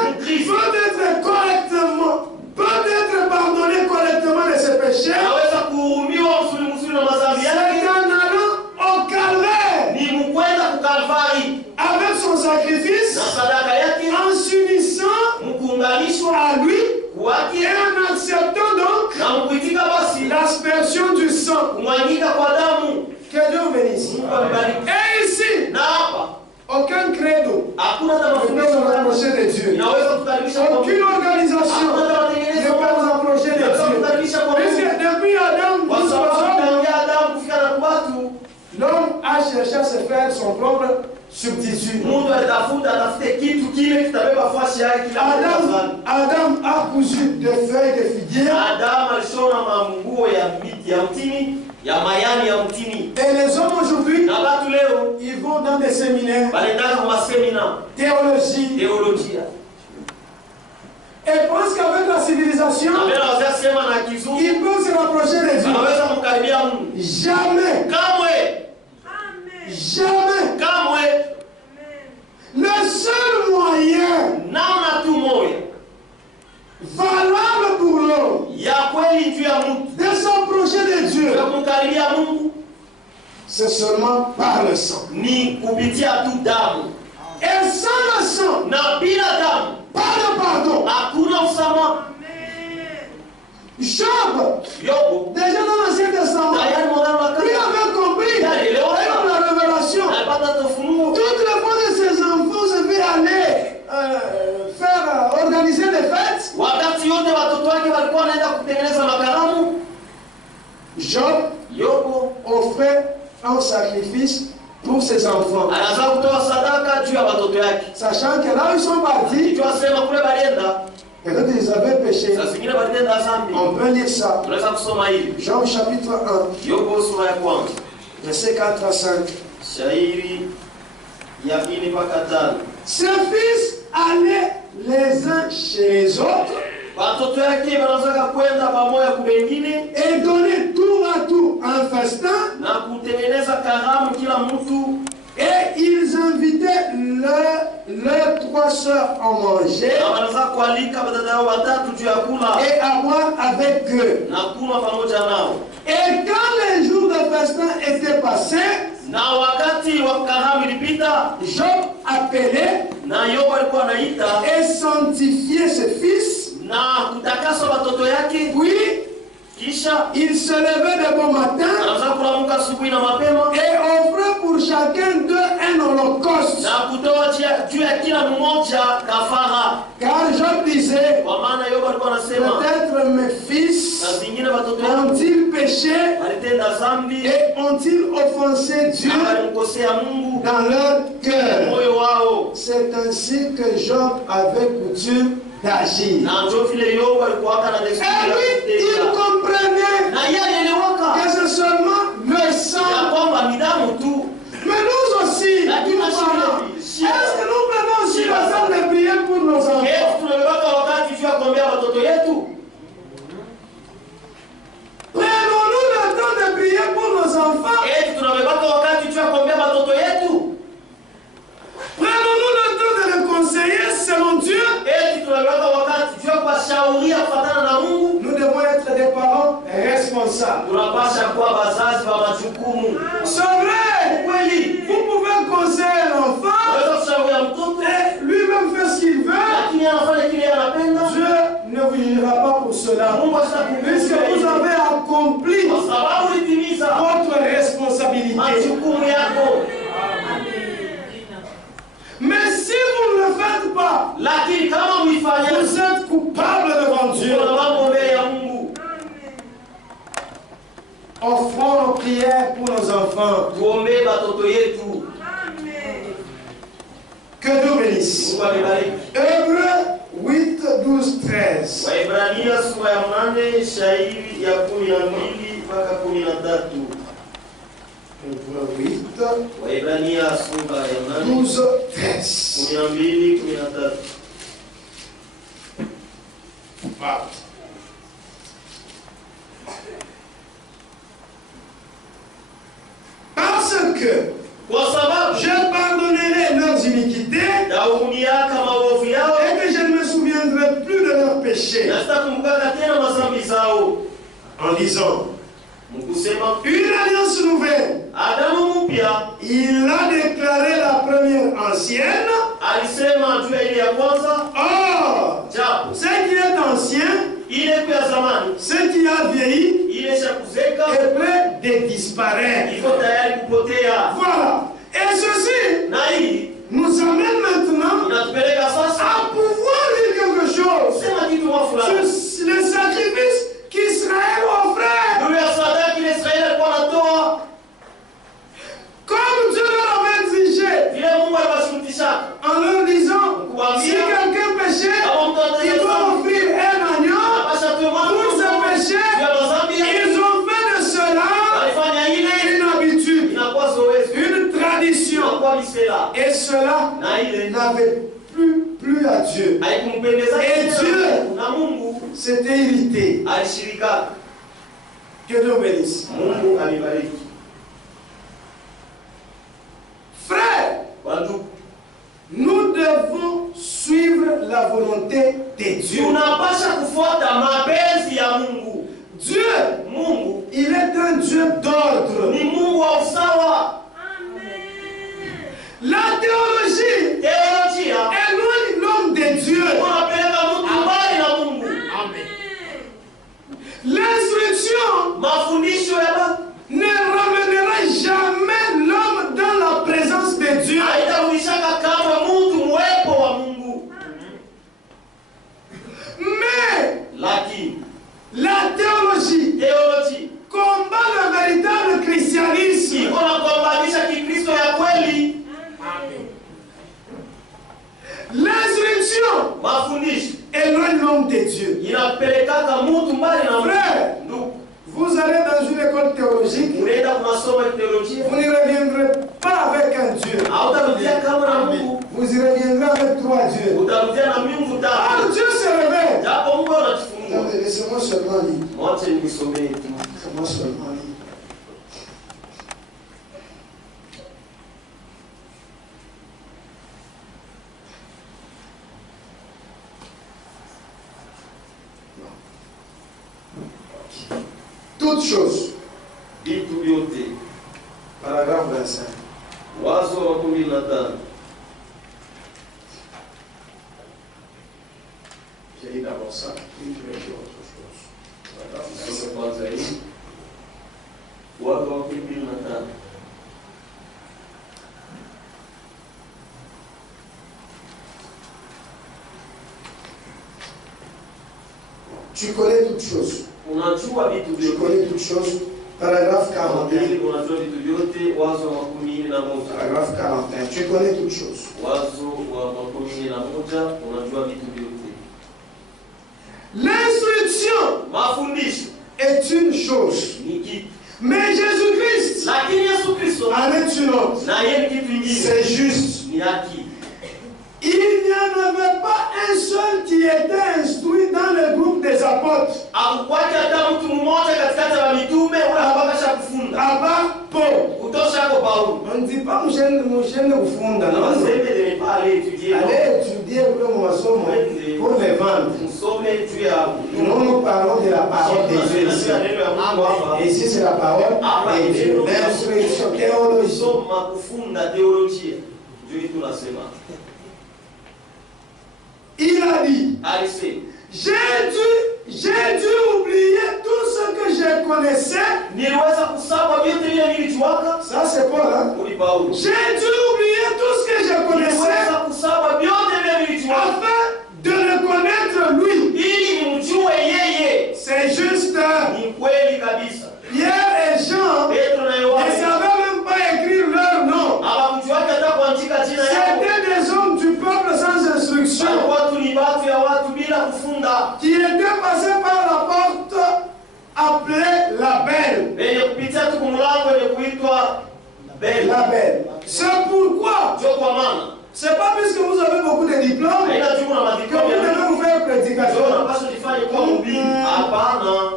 peut être pardonné correctement de ses péchés, c'est en allant au calvaire avec son sacrifice, en s'unissant à lui et en acceptant donc l'aspersion du sang. Que Dieu bénisse. Et ici, aucun credo ne peut nous rapprocher de Dieu. Aucune organisation ne peut nous rapprocher de Dieu. Puisque depuis Adam, l'homme a cherché à se faire son propre substitut. Adam a cousu des feuilles de figuier ya mayani ya mtini. Et les hommes aujourd'hui, Na batu leo ils vont dans des séminaires, balendaka kwa semina théologie, teolojia. et pensent qu'avec la civilisation, Na mbele wazee sema na kizungu ils peuvent se rapprocher de Dieu. wanaweza kumkaribia Mungu. Jamais, Kamwe, jamais. kamwe. Le seul moyen Namna tu moya valable pour l'homme ya kweli juu ya mtu de s'approcher de Dieu, ya kumkaribia Mungu c'est seulement par le sang. ni kupitia tu damu, Et sans le sang, na bila damu pas de pardon. hakuna msamaha. Job, Yobu déjà dans l'Ancien Testament, tayari mwanadamu lui akali avait compris, avec la révélation, alipata tofunuo. toutes les fois que ses enfants se fait aller faire organiser des fêtes, Wakati yote watoto wake walikuwa wanaenda kutengeneza makaramu, Job Yobu offrait un sacrifice pour ses enfants. anaanza kutoa sadaka juu ya watoto yake, Sachant que là où ils sont partis, ikiwa sema kule balienda peut-être ils avaient péché. saa zingine balitenda dhambi. On peut lire ça. Tunaweza kusoma hivi Job chapitre 1, Yobu sura ya kwanza verset 4 à 5. shairi ya 4 mpaka 5. Ses fils allaient les uns chez les autres Watoto yake wanaweza kwenda pamoja kubengine et donner tour à tour un festin, na kutengeneza karamu kila mtu, et ils invitaient leurs 3 sœurs à manger na wanaweza kualika badada yao watatu juu ya kula et à boire avec eux. na kunywa pamoja nao. Et quand les jours de festin étaient passés, Na wakati wa karamu ilipita, Job appelait na Yobu alikuwa anaita et sanctifiait ses fils. na kutakasa watoto yake, Puis kisha il se levait de bon matin anaanza kulamuka asubuhi na mapema et offrait pour chacun d'eux un holocauste. na kutoa juu ya kila mmoja kafara. Car Job disait, Kwa maana Yobu alikuwa anasema peut-être mes fils na zingine watoto yangu ont-ils péché walitenda dhambi et ont-ils offensé Dieu na walimkosea Mungu dans leur cœur. moyo wao. C'est ainsi que Job avait coutume d'agir. Na ndio vile Yobu alikuwa na Et desturi ya lui, il kutenda, comprenait na yeye alielewaka que c'est seulement le ya sang. kwamba ni damu tu. Mais nous aussi, Lakini nous parents, shida- est-ce que nous prenons aussi le temps de prier pour nos enfants? Yesu tunabebaka wakati juu ya kuombea watoto yetu. Prenons-nous le temps de prier pour nos enfants? Eti tunabebaka wakati juu ya kuombea watoto yetu. Prenons-nous le temps de les conseiller selon Dieu? Eti tunabebaka wakati juu ya kuwashauria kufuatana na Mungu. Nous devons être des parents responsables. Tunapasha kuwa wazazi wa majukumu. C'est vrai! Kweli Vous pouvez conseiller l'enfant unaweza kushauria mtoto et lui-même fait ce qu'il veut. lakini anafanya kile anapenda. Dieu ne vous jugera pas pour cela. Mungu Puisque vous asitakuhukumu avez accompli kwa sababu ulitimiza votre responsabilité. majukumu yako. Mais si vous ne le faites pas, Lakini kama mlifanya vous êtes coupable devant Dieu. kuna mambo mbele ya Mungu. Offrons nos prières pour nos enfants. Tuombee watoto yetu. Que Dieu bénisse. Mungu awabariki. Hébreux 8, 12, 13. Waebrania sura ya 8 shairi ya 12 mpaka 13. Hébreux 8, Waebrania sura ya 8 12, 13. 12 13. Voilà. Parce que Kwa sababu je pardonnerai leurs iniquités dauniaka maovu yao et que je ne me souviendrai plus de leurs péchés. na sitakumbukaka tena madhambi zao. En disant Mkusema une alliance nouvelle, Adamu mpya il a déclaré la première ancienne. alisema juu ya ile ya kwanza, Or, japo ce qui est ancien, ile ya zamani ce qui a vieilli, ile shakuzeka est prêt de disparaître. iko tayari kupotea. Voilà. Et ceci Na hii nous amène maintenant inatupeleka sasa à pouvoir dire quelque chose sema kitu mwa fulani sur le sacrifice qu'Israël offrait. juu ya sadaka ile Israeli alikuwa anatoa, Comme Dieu leur avait exigé, vile Mungu aliwashurutisha en leur disant, si quelqu'un péchait, kama mtu il anatenda doit dhambi offrir un agneau anapasha tuwe pour mwana ses péchés. juu ya madhambi. Ils ont fait de cela Et cela n'avait plus à Dieu. Et Dieu s'était irrité. Que Dieu bénisse. Frère, nous devons suivre la volonté de Dieu. Dieu, il est un Dieu d'ordre. La théologie éloigne l'homme de Dieu. L'instruction ne ramènera jamais l'homme dans la présence de Dieu. Mais la théologie combat le véritable christianisme. L'instruction éloigne l'homme de Dieu. Frère, vous allez dans une école théologique, vous n'y reviendrez pas avec un Dieu. Vous y reviendrez avec trois dieux. Alors Dieu se révèle. Laissez-moi seulement lire. Laissez-moi seulement lire. Toutes choses. Paragraphe 25. J'ai dit d'abord ça, puis je vais dire autre chose. Tu connais toutes choses. Tu connais toutes choses. Paragraphe 41. Paragraphe 41. Tu connais toutes choses. L'instruction est une chose. Mais Jésus-Christ en est une autre. C'est juste. Il n'y en avait pas un seul qui était instruit dans le groupe des apôtres. À part Paul. On ne dit pas mon chaîne au fond. Allez étudier pour les vendre. Nous nous parlons de la parole de Dieu ici. Et ici c'est la parole de Dieu. L'instruction théologie. Il a dit, j'ai dû oublier tout ce que je connaissais. Ça c'est Paul, hein? J'ai dû oublier tout ce que je connaissais afin de le connaître lui. C'est juste Pierre et Jean ne savaient même pas écrire leur nom. C'était des hommes du peuple sans instruction qui étaient passés par la porte appelée la Belle. La Belle. C'est pourquoi, c'est pas puisque vous avez beaucoup de diplômes que vous devez vous faire prédicateur.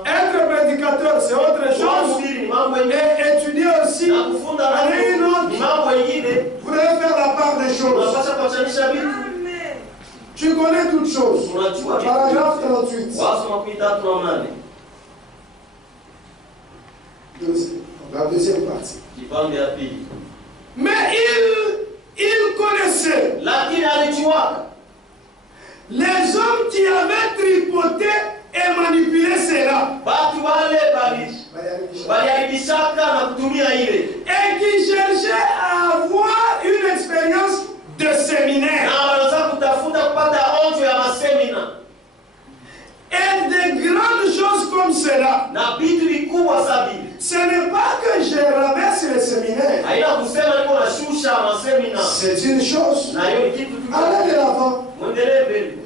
Être prédicateur, c'est autre chose. Et étudier aussi, aller une autre. Vous devez faire la part des choses. Tu connais toutes choses. Paragraphe 38. La deuxième partie. Mais il connaissait les hommes qui avaient tripoté et manipulé cela. Et qui cherchaient à avoir une expérience de séminaire. Et de grandes choses comme cela. Ce n'est pas que je renverse le séminaire. C'est une chose. Allez de l'avant.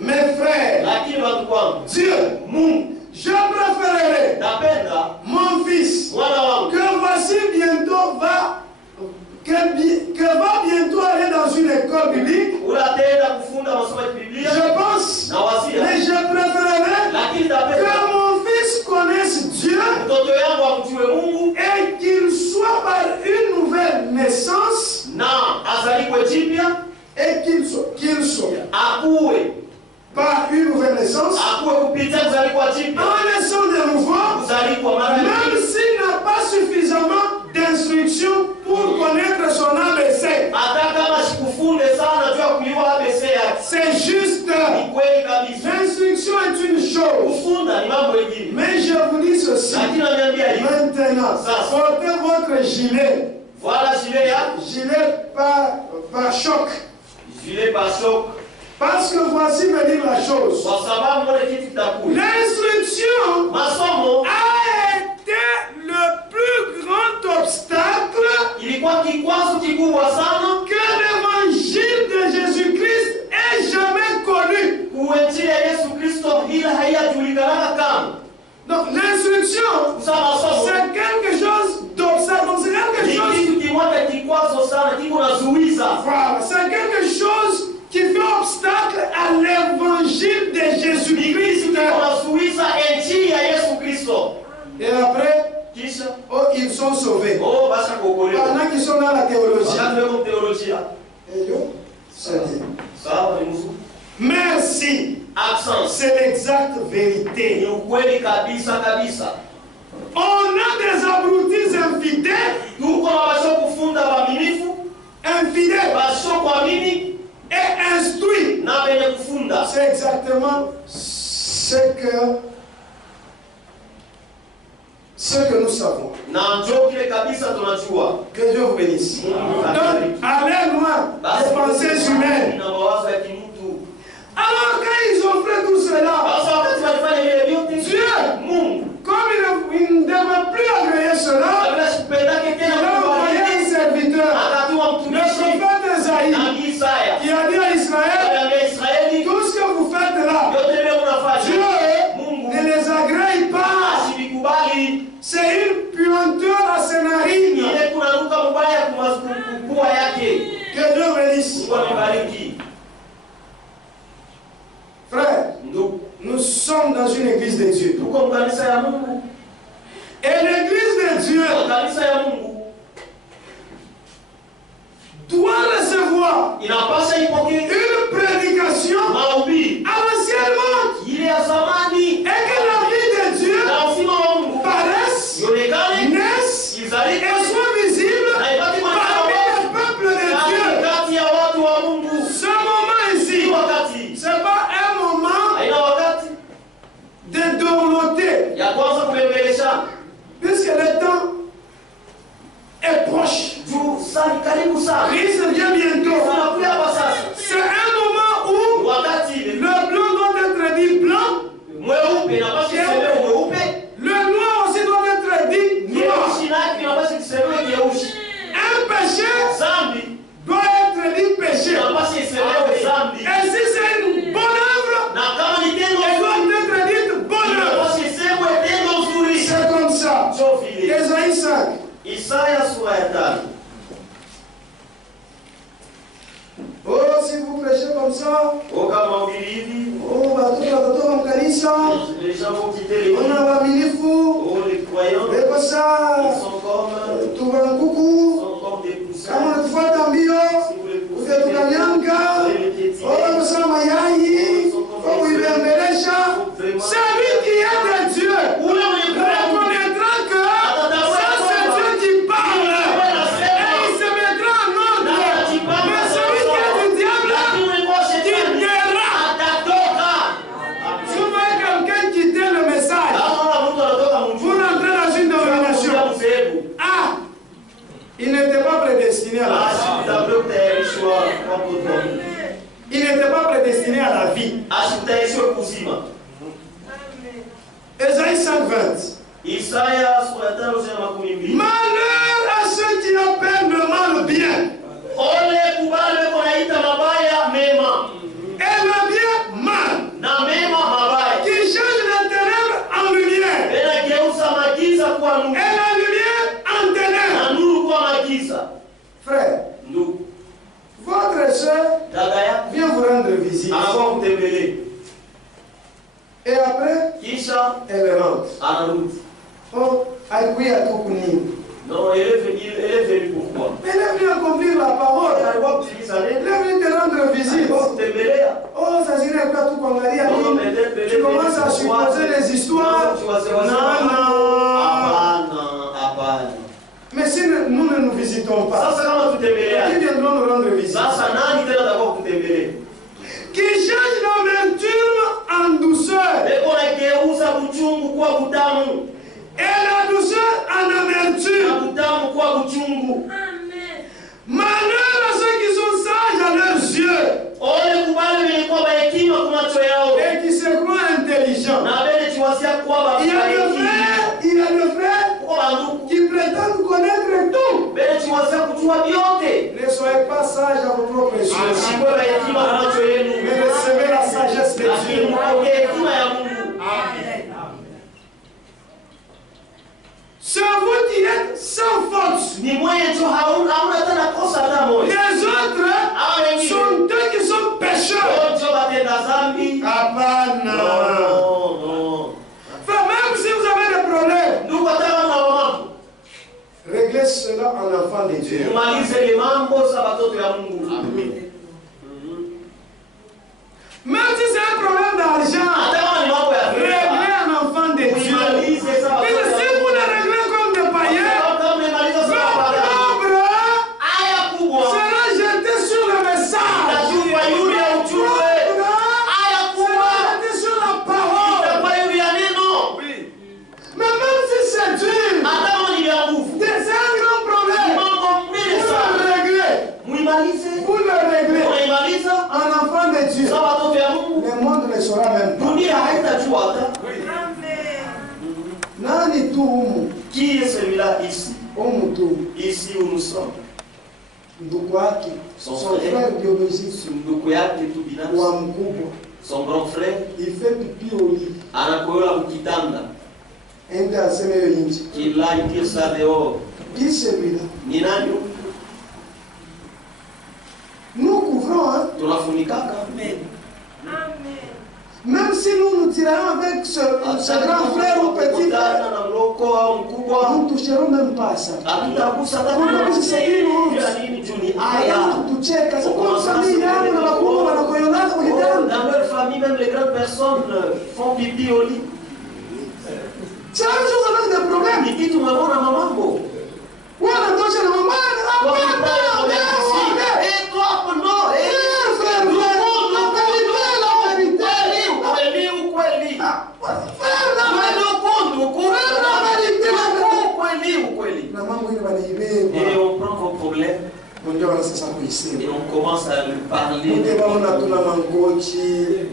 Mes frères, Dieu, je préférerais mon fils que voici bientôt va bientôt aller dans une qu'il soit akuwe par une nouvelle naissance, akuwe kupitia kuzaliwa jipya, en naissant de nouveau, kuzaliwa mara même mbili, s'il n'a pas suffisamment d'instruction pour connaître son ABC. hata kama sikufunde sana juu ya kujua ABC yake. C'est juste. Ni kweli kabisa. L'instruction est une chose. Kufunda ni mambo mengine. Mais je vous dis ceci. Lakini ananiambia hivi. Maintenant, portez votre gilet. Voilà gilet yako. Gilet par choc. Gilet par choc. Parce que voici me dire la chose. Kwa sababu mbona kitu kitakuja. L'instruction masomo a été le plus grand obstacle ilikuwa kikwazo kikubwa sana que l'évangile de Jésus-Christ ait jamais connu. Kuinjili ya Yesu Kristo ila haijulikana kama. Donc l'instruction, c'est quelque chose d'obstacle. C'est quelque chose. Voilà, c'est quelque chose qui fait obstacle à l'évangile de Jésus-Christ. Et après, oh, ils sont sauvés. Pendant qu'ils sont dans la théologie. C'est bien. Merci. C'est l'exacte vérité. On a des abrutis infidèles. Infidèles. Et instruits. C'est exactement ce que nous savons. Que Dieu vous bénisse. Donc, allez loin des pensées humaines. Alors quand ils ont fait tout cela, Dieu, comme il ne devait plus agréer cela, il a envoyé un serviteur, le prophète Esaïe, qui a dit à Israël, tout ce que vous faites là, Dieu ne les agrée pas. C'est une puanteur à ses narines. Que Dieu bénisse. Frère, nous sommes dans une église de Dieu. Et l'église de Dieu doit recevoir une prédication à l'ancienne mode. Et que la vie de Dieu paraisse, naisse et soit visible parmi le peuple de Dieu. Ce moment ici, ce n'est pas un moment de dorloter. Puisque le temps est proche. Christ vient bientôt. C'est un moment où le blanc doit être dit blanc. Le noir aussi doit être dit noir. Un péché doit être dit péché. Et si c'est une bonne œuvre, elle doit être dite bonne œuvre. C'est comme ça. Esaïe 5. Oh, si vous prêchez comme ça, oh, les gens vont quitter on a vamilifu, les croyants, et comme ça, ils sont comme tout va un coucou, des poussins. kama tufuata tambio, utetukanyanga, oh, kusema mayai, oh, uibembelesha, celui qui est de Dieu, reconnaîtra que ça c'est Dieu qui parle, et il se mettra en ordre. Mais celui qui est du diable, il guérira. Si vous voyez quelqu'un quitter le message, vous rentrez dans une domination. Ah, il n'était pas prédestiné à la vie. Il n'était pas prédestiné à la vie. Esaïe 5:20. Malheur à ceux qui appellent le mal bien. Et le bien mal. Qui change la ténèbres en lumière. Et la lumière en ténèbres. Frère, votre soeur vient vous rendre visite. Et après, elle rentre. Oh, Aïkoui a tout connu. Non, elle est venue pourquoi? Elle est venue accomplir la parole. Elle est venue te rendre visite. visitons pas, Sasa kama tutembelea. qui viendront nous rendre visite? Sasa nani tena atakao kutembelea? Qui change l'amertume en douceur Eko naigeuza buchungu kuwa butamu. et la douceur en Na amertume. butamu kuwa buchungu. Malheur à ceux qui sont sages à leurs yeux Ole kubali wenye kuwa bahekima kwa macho yao. et qui se croient intelligents. Na bele chiwasia kuwa Il y a des frères Kwa banduku. qui prétendent connaître tout. Bele chiwasia kujua vyote. Ne soyez pas sages à vos propres yeux, Msikuwe bahekima kwa macho yenu. mais recevez la sagesse de Lakini Dieu. mpokee hekima ya Mungu. C'est vous qui êtes sans faute. Ni mwenye tu hauna tena kosa hata moja. Les autres sont eux qui sont pécheurs. Wote watenda dhambi. Abana. Non. Enfin, même si vous avez des problèmes, Ndugu wataka na mama. réglez cela en enfant de Dieu. Umalize ile mambo za watoto ya Mungu. Même si c'est un problème d'argent, Hata kama ni mambo ya réglez en enfant de Dieu. Umalize za Mais watoto si ya vous Mungu. ne réglez comme des païens, Kama umemaliza za votre watoto. ombre Aya kubwa. sera jetée sur le message. Itakuwa yule ya Votre ujumbe. Aya kubwa. sera jetée sur la parole. Itakuwa yule ya neno. Mais même si c'est dur, Hata kama ni vya nguvu. c'est un grand problème. Mambo mengi Vous sana. le réglez. Muimalize. Vous le réglez Unaimaliza en enfant de Dieu. za watoto ya Mungu. Le monde ne saura même pas. Dunia haitajua hata. Nani tu humu? Qui est celui-là ici? Humu tu. Ici où nous sommes. Ndugu wake, Son son frère. frère biologique Si ndugu yake tu binafsi. wa mkubwa, Son grand frère il fait pipi au lit. anakoyola kukitanda. Ende aseme hiyo nje. Qu'il aille dire ça dehors. Qui celui-là? Ni nani? Nous couvrons, hein? Tunafunikaka. Même si nous tirons avec ce grand frère ou petit frère, Kukutana na mloko au mkubwa. nous ne toucherons même pas ça. Hatutagusa hata Kuna sehemu ya nini tu ni aya. kutucheka. C'est comme famille yangu na wakubwa wanakoyolana kwa kitanda. Dans leur famille, même les grandes personnes font pipi au lit. C'est la même chose avec des problèmes. Ni kitu mwemona mamambo. Wanatosha na mama. Et toi, non, et on prend vos problèmes et on commence à lui parler.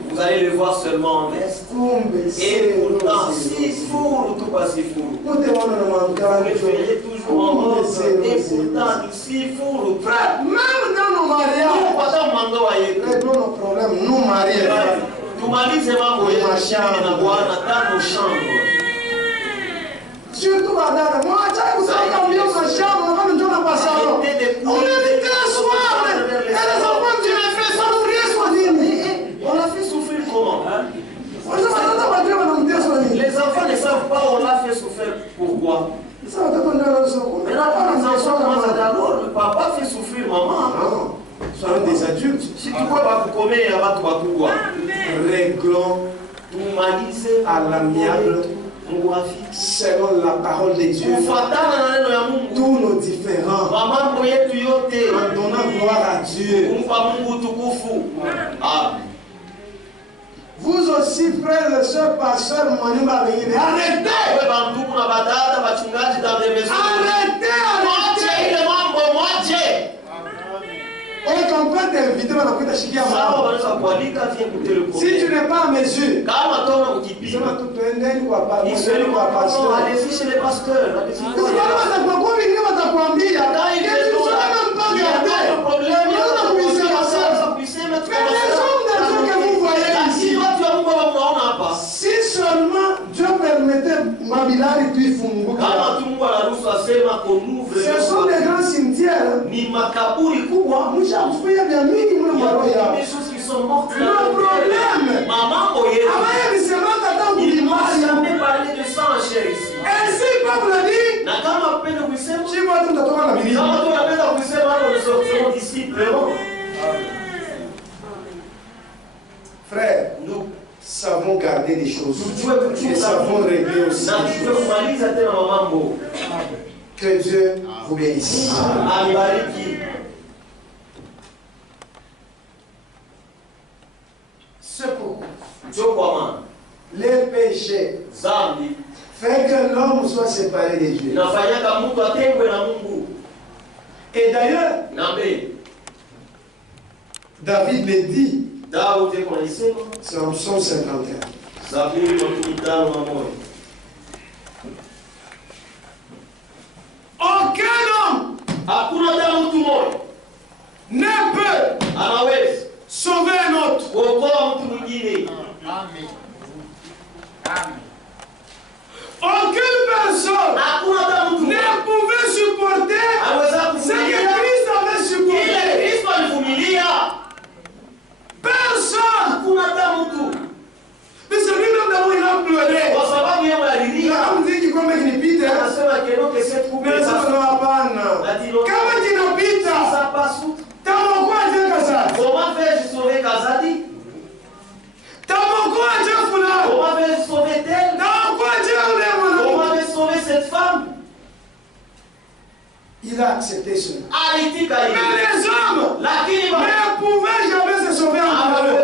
Vous allez le voir seulement en veste. Et pourtant, si fourre, tout pas si fourre. Vous préférez toujours en mode. Et pourtant, si fourre, frère. Même dans nos mariages, réglons nos problèmes, nous mariés. Tumalize mambo yetu na Bwana tano shangwe. Surtout wadada, mwacha kusaka mbio za shamba na ndio na pasalo. Unataka soir, elle a pas tu me fais souffrir soit nini? On l'a fait souffrir comment? Les enfants ne savent pas on l'a fait souffrir pourquoi. Maintenant quand les enfants commencent à dire alors le papa fait souffrir maman. Soyons des adultes. Si tu vois pas comer à battre quoi. Réglons Tumalize à l'amiable selon la parole de Dieu tous nos différends en donnant gloire à Dieu. Vous aussi, frères et sœurs, pasteurs, arrêtez! Arrêtez! On peut t'inviter à la si tu n'es pas à mesure, allez-y chez les pasteurs. si seulement Dieu permettait Mabilari tuifunguka. Ce sont des grands cimetières. Ni makaburi kubwa. Mshakufuia vya mingi mle maroho yao. Le problème. Mamambo yetu. Amaya nisemaka hata kulimali. Jamais parler de ça en chair ici. Ainsi Pablo dit. Na kama mpende kusema. Si watu mtatoka na Biblia. Kama tunapenda kusema hapo ni sortir disciples. Frère, nous savons garder des choses. Nous savons régler aussi des choses. Que Que Dieu vous bénisse. C'est pourquoi les péchés fait que l'homme soit séparé de Dieu. Et d'ailleurs, David le dit, c'est en psaume 51. Aucun homme ne peut sauver un autre. Amen. Aucune personne ne pouvait supporter ce que Christ avait supporté. Personne. Mais c'est lui-même d'abord il a pleuré. Il a dit qu'il comme il pite. Mais ça ne va pas. Kama kinapita. Tamokuwa je kazadi. Tamokuwa je fulani. Tamokuwa je ule mwana. Il a accepté cela. Mais les hommes ne pouvaient jamais se sauver en eux.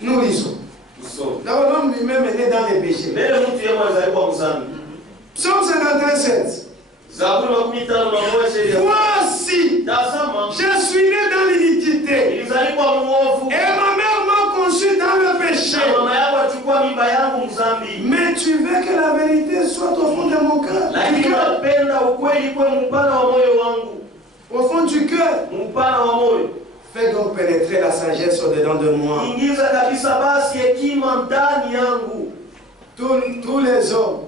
Nous lisons. D'abord, l'homme lui-même est né dans les péchés. Psaume 57. Voici, je suis né dans l'iniquité. Et ma mère m'a conçu dans le péché. Mais tu veux que la vérité soit au fond de mon cœur. Au fond du cœur. Fais donc pénétrer la sagesse au-dedans de moi. Tous les hommes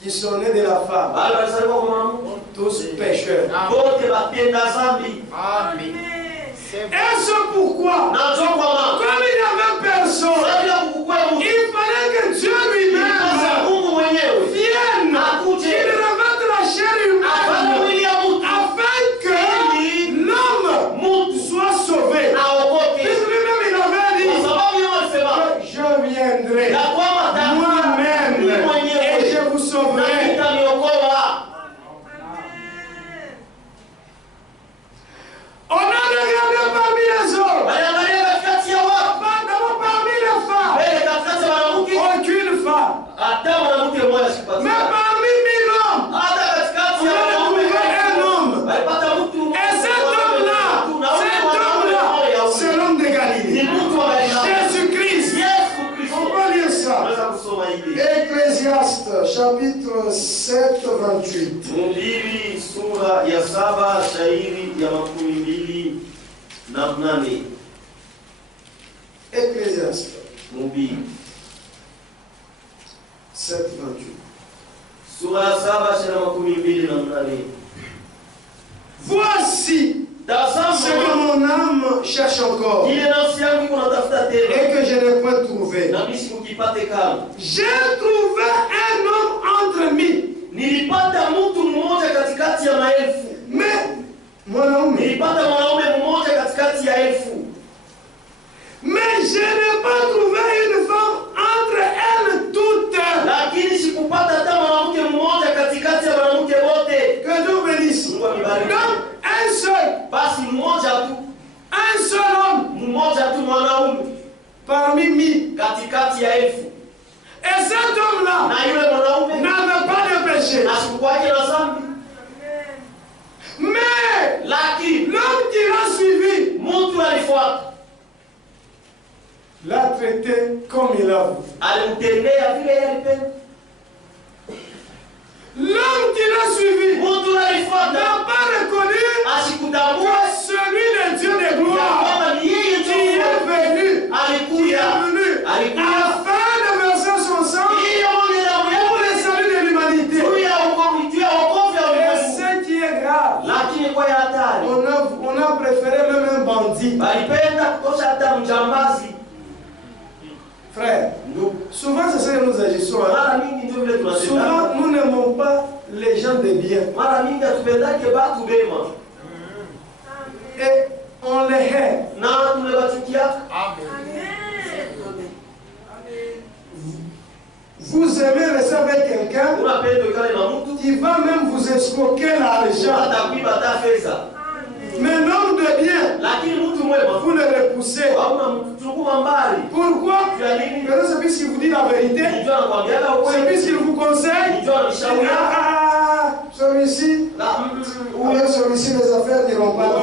qui sont nés de la femme, tous pécheurs. Amen. Et c'est pourquoi, comme il n'y avait personne, il fallait que Dieu lui-même vienne, qu'il revête la chair humaine, afin que l'homme soit sauvé. Puisque lui-même il avait dit, je viendrai moi-même et je vous sauverai. On a regardé parmi les hommes, parmi les femmes, aucune femme. Mais parmi 1000 hommes, on a trouvé un homme. Et cet homme-là, c'est l'homme de Galilée. Jésus-Christ. On peut lire ça. Ecclésiaste, chapitre 7, 28. Ecclésiaste 7, 28. Voici ce que mon âme cherche encore et que je n'ai point trouvé. J'ai trouvé un homme entre mille. Mais mais je n'ai pas trouvé une femme entre elles toutes. Que Dieu bénisse. Donc un seul. Un seul homme. Parmi 1000. Et cet homme-là n'avait pas de péché. Mais l'homme qui l'a suivi l'a traité comme il a voulu. L'homme qui l'a suivi n'a pas reconnu que celui de Dieu de gloire qui est venu afin de verser son sang pour le salut de l'humanité. Et ce qui est grave, on a préféré même un bandit. Frère, souvent c'est ce que nous agissons. Souvent nous n'aimons pas les gens de bien. Et on les hait. vous aimez rester avec quelqu'un qui va même vous escroquer l'argent. Mais l'homme de bien, vous le repoussez. Pourquoi? C'est puisqu'il vous dit la vérité. C'est puisqu'il vous conseille. Celui-ci, celui-ci, les affaires n'iront pas.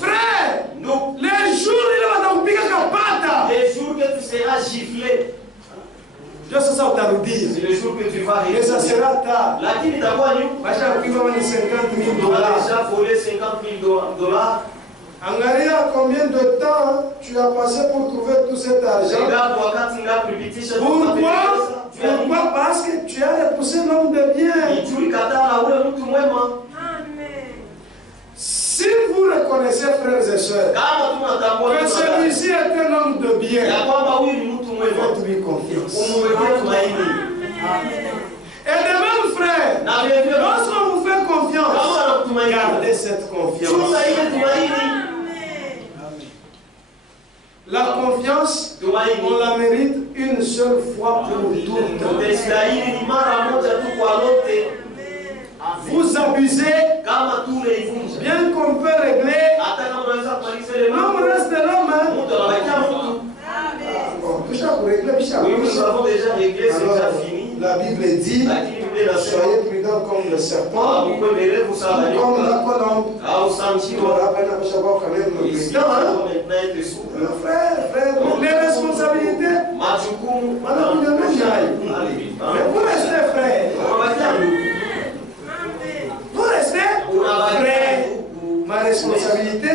Frère, les jours, il va nous piquer la patte. Les jours que tu seras giflé. C'est ça que tu dire. C'est le jour que tu vas mais ça sera tard. La qui t'a quoi, nous? On a déjà volé 50 000 dollars. Angalia, combien de temps tu as passé pour trouver tout cet argent? Pourquoi? Parce que tu as repoussé l'homme de bien. Si vous reconnaissez, frères et sœurs, que celui-ci est un homme de bien, faites-lui confiance. Et de même, frère, lorsqu'on vous fait confiance, gardez cette confiance. La confiance, on la mérite une seule fois pour toutes. Vous abusez, bien qu'on peut régler, l'homme reste l'homme. Oui, nous avons déjà réglé, c'est déjà fini. La Bible dit, soyez prudents comme le serpent, comme la colombe. Frère, les responsabilités, mais vous restez frère. Vous restez frère. Ma responsabilité,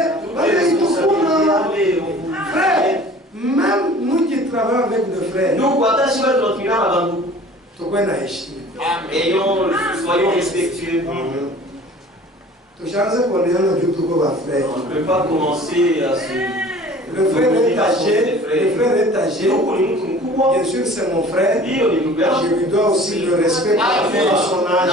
frère, même nous qui travaillons avec des frères, soyons respectueux. On ne peut pas commencer à se... Le frère est âgé. Bien sûr, c'est mon frère. Je lui dois aussi le respect par rapport à son âge.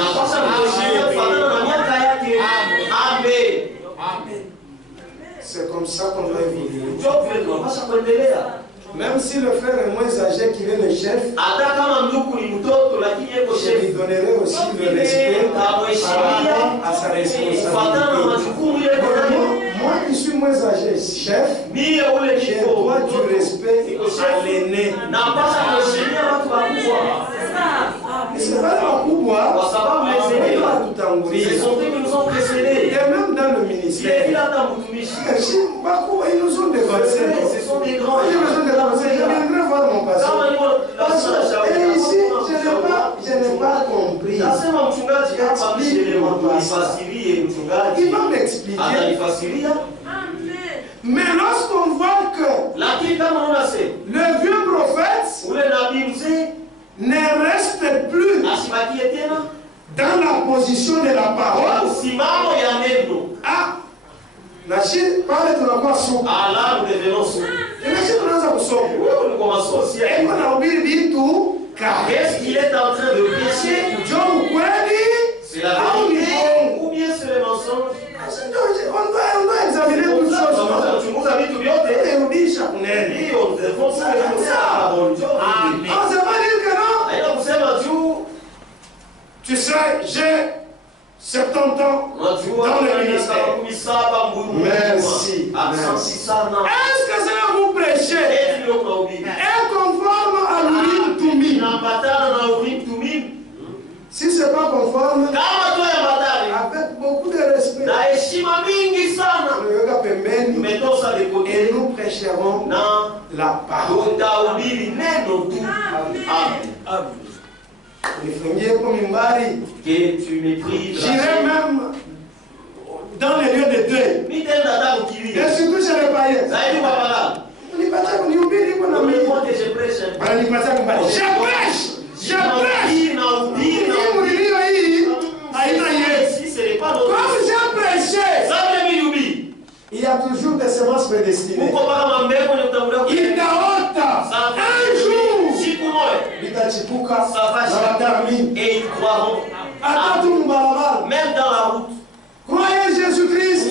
C'est comme ça qu'on doit évoluer. Même si le frère est moins âgé qu'il est le chef, je lui donnerai aussi le respect par rapport à sa responsabilité. Moi qui suis moins âgé, chef, j'ai droit du respect à l'aîné. C'est pas le pouvoir, c'est son qui nous ont précédés. Et même dans le ministère, ils nous ont dévancés. Ce sont des grands. Je viendrai voir mon pasteur. Et ici, je n'ai pas compris. Il va m'expliquer. Mais lorsqu'on voit que le vieux prophète ne reste plus dans la position de la parole, Nashi, parle de la quoi soupe. Là, nous devenons soupes. Et Nashi, nous avons soupe. Oui, nous commençons aussi à... Et on a oublié tout. Est-ce qu'il est en train de pécher? C'est la vérité ou bien c'est le mensonge? On doit examiner toutes choses. Tu nous as dit tout bien. Et on dit chaque année. On défonce ça. On ne sait pas dire que non. Tu sais, j'ai 70 ans dans le ministère. Merci. Est-ce que ça vous prêcher est conforme à l'urine Tumim? Si ce n'est pas conforme, avec beaucoup de respect, mettons ça de côté et nous prêcherons la parole. Amen. Que tu méprises. J'irai même dans les lieux de deuil. Et surtout chez les païens. Je prêche. Comme j'ai prêché, il y a toujours des semences prédestinées. Il un jour, et ils croiront. Même dans la route. Croyez Jésus-Christ.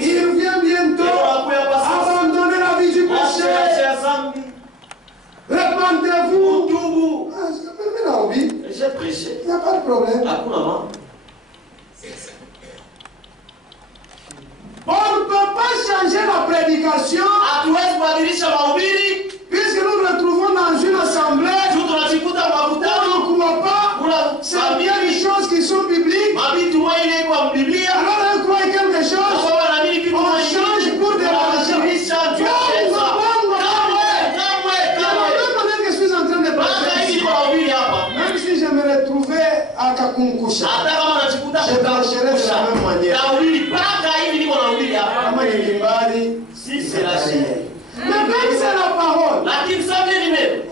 Il vient bientôt abandonner la vie du péché. Répandez-vous. j'ai prêché. Il n'y a pas de problème. Hakuna mambo. On ne peut pas changer la prédication Hatuwezi kubadilisha mahubiri puisque nous nous retrouvons dans une assemblée juu tunajikuta où makutano on ne croit pas. kuna C'est bien des choses qui sont bibliques. mabitu moja ile kwa Biblia. Alors on croit quelque chose. Kwa wanaamini kitu On moja change pour de l'argent. kubadilisha juu ya pesa. Peut-être que je suis en train de Hata hivi parler. kwa mahubiri hapa. Même si je me retrouvais à Kakunkusha. Hata kama najikuta Je prêcherai de la même manière. mahubiri paka hivi niko nahubiri hapa. Kama ni kimbali, Si c'est la chair. mais comme c'est la parole. Lakini sasa ni neno.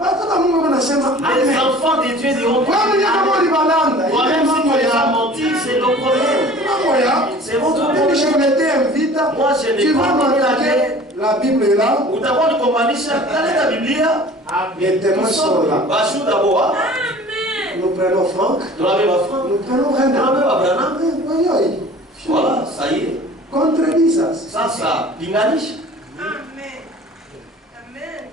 Watoto Mungu wanasema Les amen. enfants de Dieu diront Wewe mwenyewe kama ulibalanda, toi ile même si mambo tu les as ya menti, c'est le problème. mambo ya C'est votre Mimi problème. je m'étais invité. Moi, je n'ai Tu pas vas donné la m'attaquer. guerre. La Bible est là. Utakuwa nikombanisha kaleta Biblia. Les témoins sont là. Bashu d'abord. Nous prenons Franck. Tunabeba Franck. Nous prenons Renan. Tunabeba Branham. Voyons. Voilà, ça y est. Contredis ça. Sasa linganisha. Amen. Amen.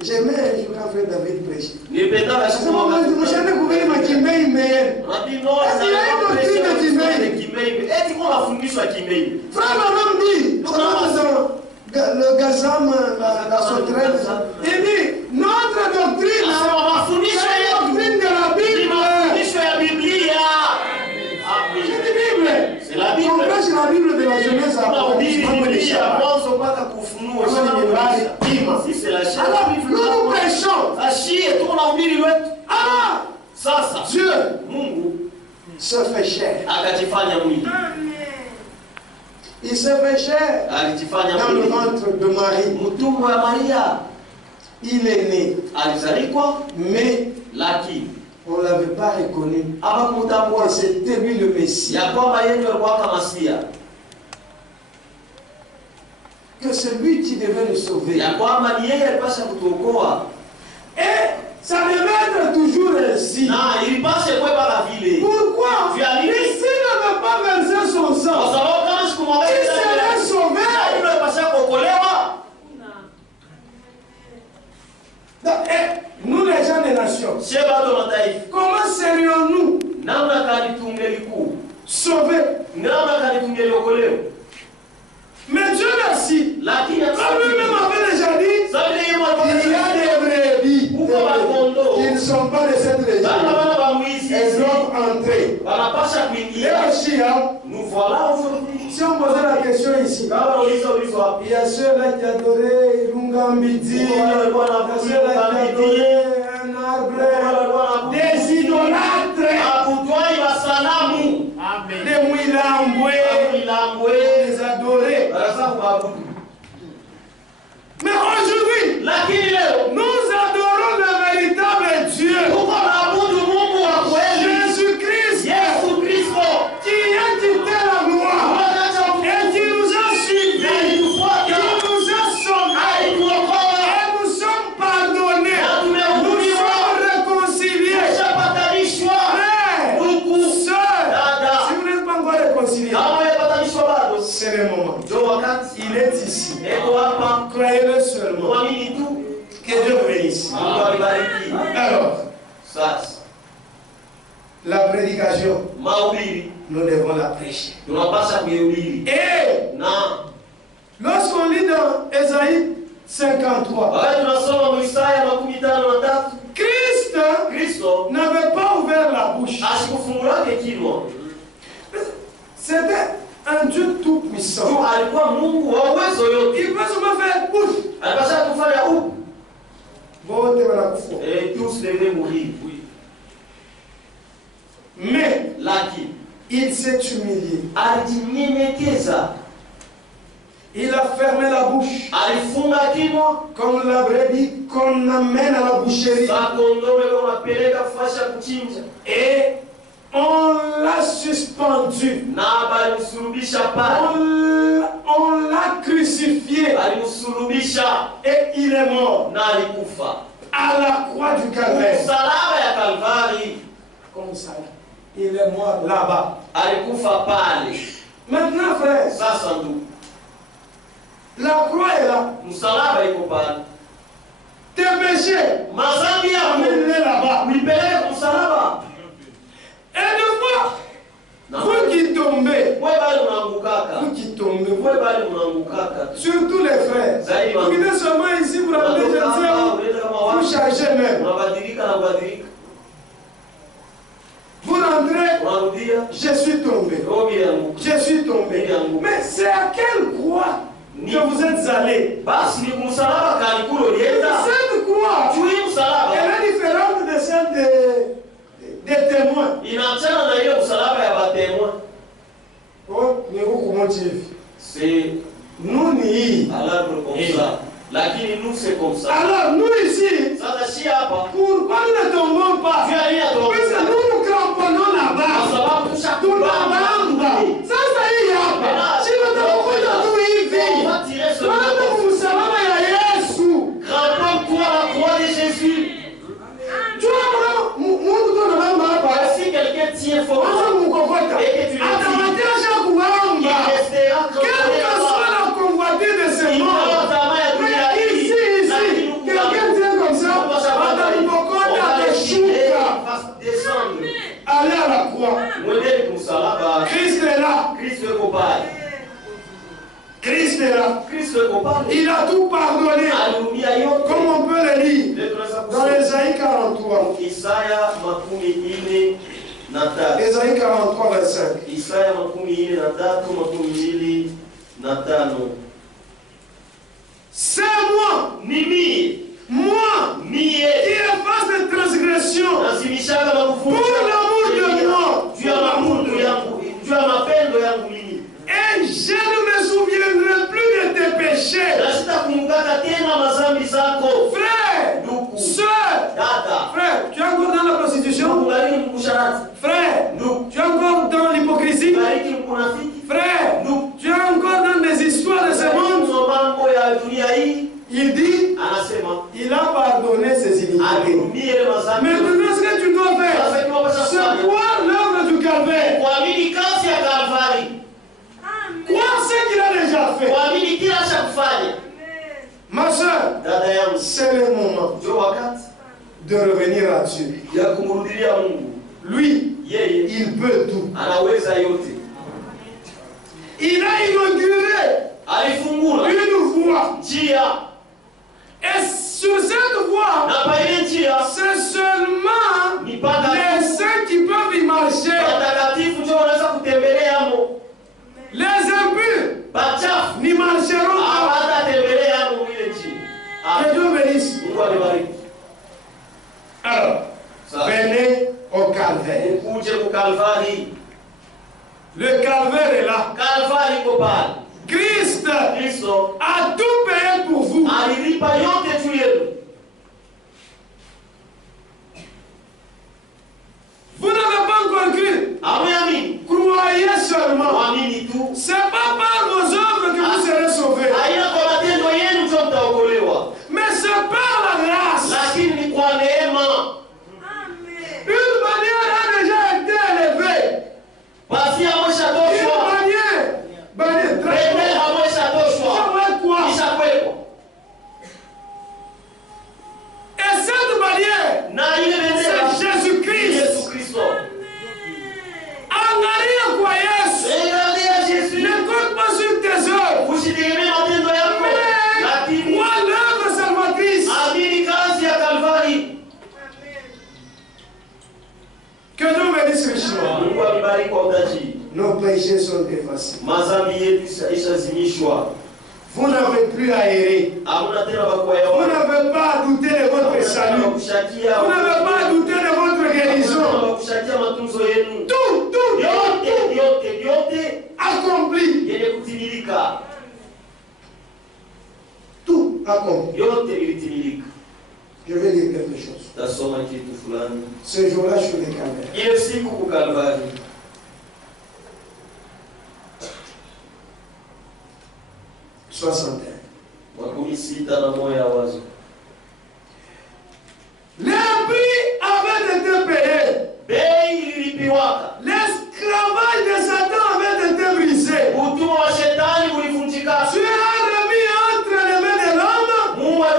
J'aimais un jour quand frère David prêchait. Nilipenda basi Sasa mshane kuhubiri makimbei mbele. Eti kwa mafundisho ya kimbei. Frère Branham dit, le gazam, la sauterelle, il dit, notre doctrine, c'est la doctrine de la Bible. Mafundisho ya Biblia. C'est la Bible. C'est la On Bible. prêche la Bible de la jeunesse à Tunahubiri Mambo de Biblia Shabbat. mwanzo mpaka kufunua. Si c'est la chair. Alors, nous prêchons. Ashie tuko na ubiri wetu. Ah, Sasa Dieu Mungu se fait chair. akajifanya mwili. Amen. Il se fait chair Alijifanya dans le mwili. ventre de Marie. Mtumbo wa Maria Il est né, alizalikwa, mais lakini on ne l'avait pas reconnu. hawakumtambua Et c'était lui le Messie. ya kwamba yeye ndiye alikuwa kama Masia, Que c'est lui qui devait nous sauver. ya kwamba ni yeye alipasha kutuokoa, Et ça devait être toujours ainsi. na ilipasha kuwa baba vile. Pourquoi? Tu as dit- Ici n'avait pas versé son Kwa sang. sababu kama siku moja Il serait sauvé. yule alipasha kuokolewa. Et nous les gens des nations, Sio bado mataifa. comment serions-nous Namna kani tungeliku. sauvés? Namna kani tungeliokolewa. Mais Dieu merci. Lakini Comme lui-même avait déjà dit, sasa yeye mwana il y a des brebis qui ne sont pas de cette région. bana bana ba mwizi Elles doivent entrer. wanapasha Et kuingia. aussi, hein, Nous voilà aujourd'hui. si on posait la question ici, Kama ulizo wapi? il y a ceux-là qui adoraient Ilungambidi, il y a ceux-là qui adoraient un arbre, des idolâtres, Abudwai wa sanamu. des Mouilamboué, Milambwe. les adoraient. Barasa kuabudu. Mais aujourd'hui, Lakini leo nous adorons le véritable Dieu, tuko naabudu Mungu wa kweli. Jésus-Christ, Yesu Kristo. qui a quitté la gloire et qui nous a suivis, qui nous a sauvés, et nous sommes pardonnés, nous sommes réconciliés. Frères, sœurs, si vous n'êtes pas encore réconciliés, c'est le moment. Il est ici. Croyez-le seulement. Que Dieu vous bénisse. Alors, la prédication, nous devons la prêcher. Et lorsqu'on lit dans Ésaïe 53, Christ n'avait pas ouvert la bouche. C'était un Dieu tout-puissant. Il peut seulement faire ouf. Bon, tu vas la foi. Et tous devaient mourir. Oui. Mais Lakini il s'est humilié. alijinyenyekeza, Il a fermé la bouche. alifunga kinywa Comme la brebis qu'on amène à la boucherie. za kondoo wanapeleka kufasha kuchinja, Et on l'a suspendu. na balimsulubisha pale, On l'a crucifié. alimsulubisha Et il est mort na alikufa à la croix du calvaire. msalaba ya Kalvari, Comme ça. Il est mort là-bas. alikufa pale. Maintenant, frère, Sasa ndugu, la croix est là. msalaba iko pale. tes péchés, mazambi yako amène-les là-bas. uipeleke msalaba. Et de fois, vous qui tombez, Wewe bali unaangukaka. vous qui tombez, Wewe bali unaangukaka. surtout les frères. Zaidi Vous venez seulement ici pour appeler unatoka hapa, Jésus, unaenda kama vous watu. changez même. Unabadilika na kubadilika. Vous rentrez, Unarudia. je suis tombé. Roho yangu. Je suis tombé. Mais c'est à quelle croix que vous êtes allés? Basi ni kumsalaba kalikulu lienda. Cette croix, Chui msalaba. elle est différente de celle des témoins. Inaachana na ile msalaba ya batemwa. Oh, ni huku motive. C'est Nous ni. alors comme ça. Lakini nous c'est comme ça. Alors nous ici, Sasa si hapa. pourquoi nous ne tombons pas? Tu as rien à tomber. Puisque nous nous cramponnons Kwa là-bas. sababu Tunabamba. Sasa hii hapa. Si tutakuja tu hivi. On va tirer ce Kwanza msalaba ya Yesu. Cramponne-toi à la croix de Jésus. Tu vois, Mungu tu anabamba hapa. Si quelqu'un tient fort, Kwanza mkokota. Atamatisha kuomba. il restera Quelle que soit la convoitise de ce monde. Mais ici, quelqu'un tient comme ça. Atamkokota, atashuka. Allez à la croix. Christ est là. Christ est là. Il a tout pardonné. Comme on peut le lire dans Ésaïe 43. Ésaïe 43, verset 5. Isaya 43:25. C'est moi, moi, qui efface les transgressions pour l'amour de moi. Et je ne me souviendrai plus de tes péchés. Frère, soeur, frère, tu es encore dans la prostitution? Frère, tu es encore dans l'hypocrisie? Frère, tu es encore dans des histoires de ce monde? Il dit, il a pardonné ses iniquités. Maintenant, ce que tu dois faire, c'est croire l'œuvre du calvaire. Croire ce qu'il a déjà fait. Ma soeur, c'est le moment de revenir à Dieu. Lui, il peut tout. Il a inauguré une voie. Et sur cette voie, c'est seulement les saints qui peuvent y marcher. Les impurs n'y marcheront pas. Que Dieu bénisse. Alors, venez au calvaire. Le calvaire est là. Christ a tout payé pour vous. Vous n'avez pas encore cru. Croyez seulement. Ce n'est pas par vos œuvres que vous serez sauvés. Mais c'est par la grâce. Une bannière a déjà été élevée. Bannière très haute. Ça va être quoi? Et cette bannière, c'est Jésus-Christ. En arrière, croyez. Ne compte pas sur tes œuvres. Mais crois l'œuvre salvatrice. Que Dieu bénisse richement. Nos péchés sont effacés. Vous n'avez plus à errer. Vous n'avez pas à douter de votre salut. Vous n'avez pas à douter de votre guérison. Tout accompli. Tout accompli. Je vais dire quelque chose. Ce jour-là, je suis le calvaire. 61. Les prix avaient été payés. L'esclavage de Satan avait été brisé. Tu as remis entre les mains de l'homme un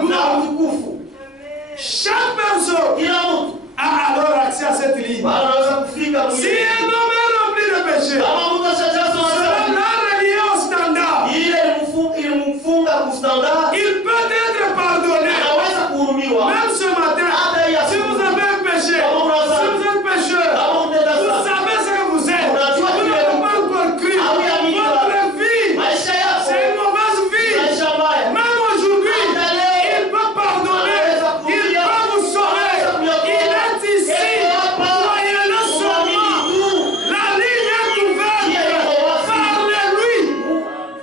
gloire. utukufu. Chaque personne Kila mtu a alors accès à cette ligne. anaweza kufika Si mwingine. un homme est rempli de péché, Kama mtu ashajazwa na cela dhambi, l'a relié au standard. ile ilimfunga kustandard, Il peut être pardonné. anaweza kuhurumiwa. Même ce matin, si vous avez un péché, si vous êtes pécheur, vous savez ce que vous êtes. Vous n'avez pas encore cru. Votre vie, Maisha yako, c'est une mauvaise vie. maisha mbaya. Même aujourd'hui, il peut pardonner. Il peut vous sauver. Il est ici. Croyez-le seulement. La ligne est ouverte. Parlez-lui.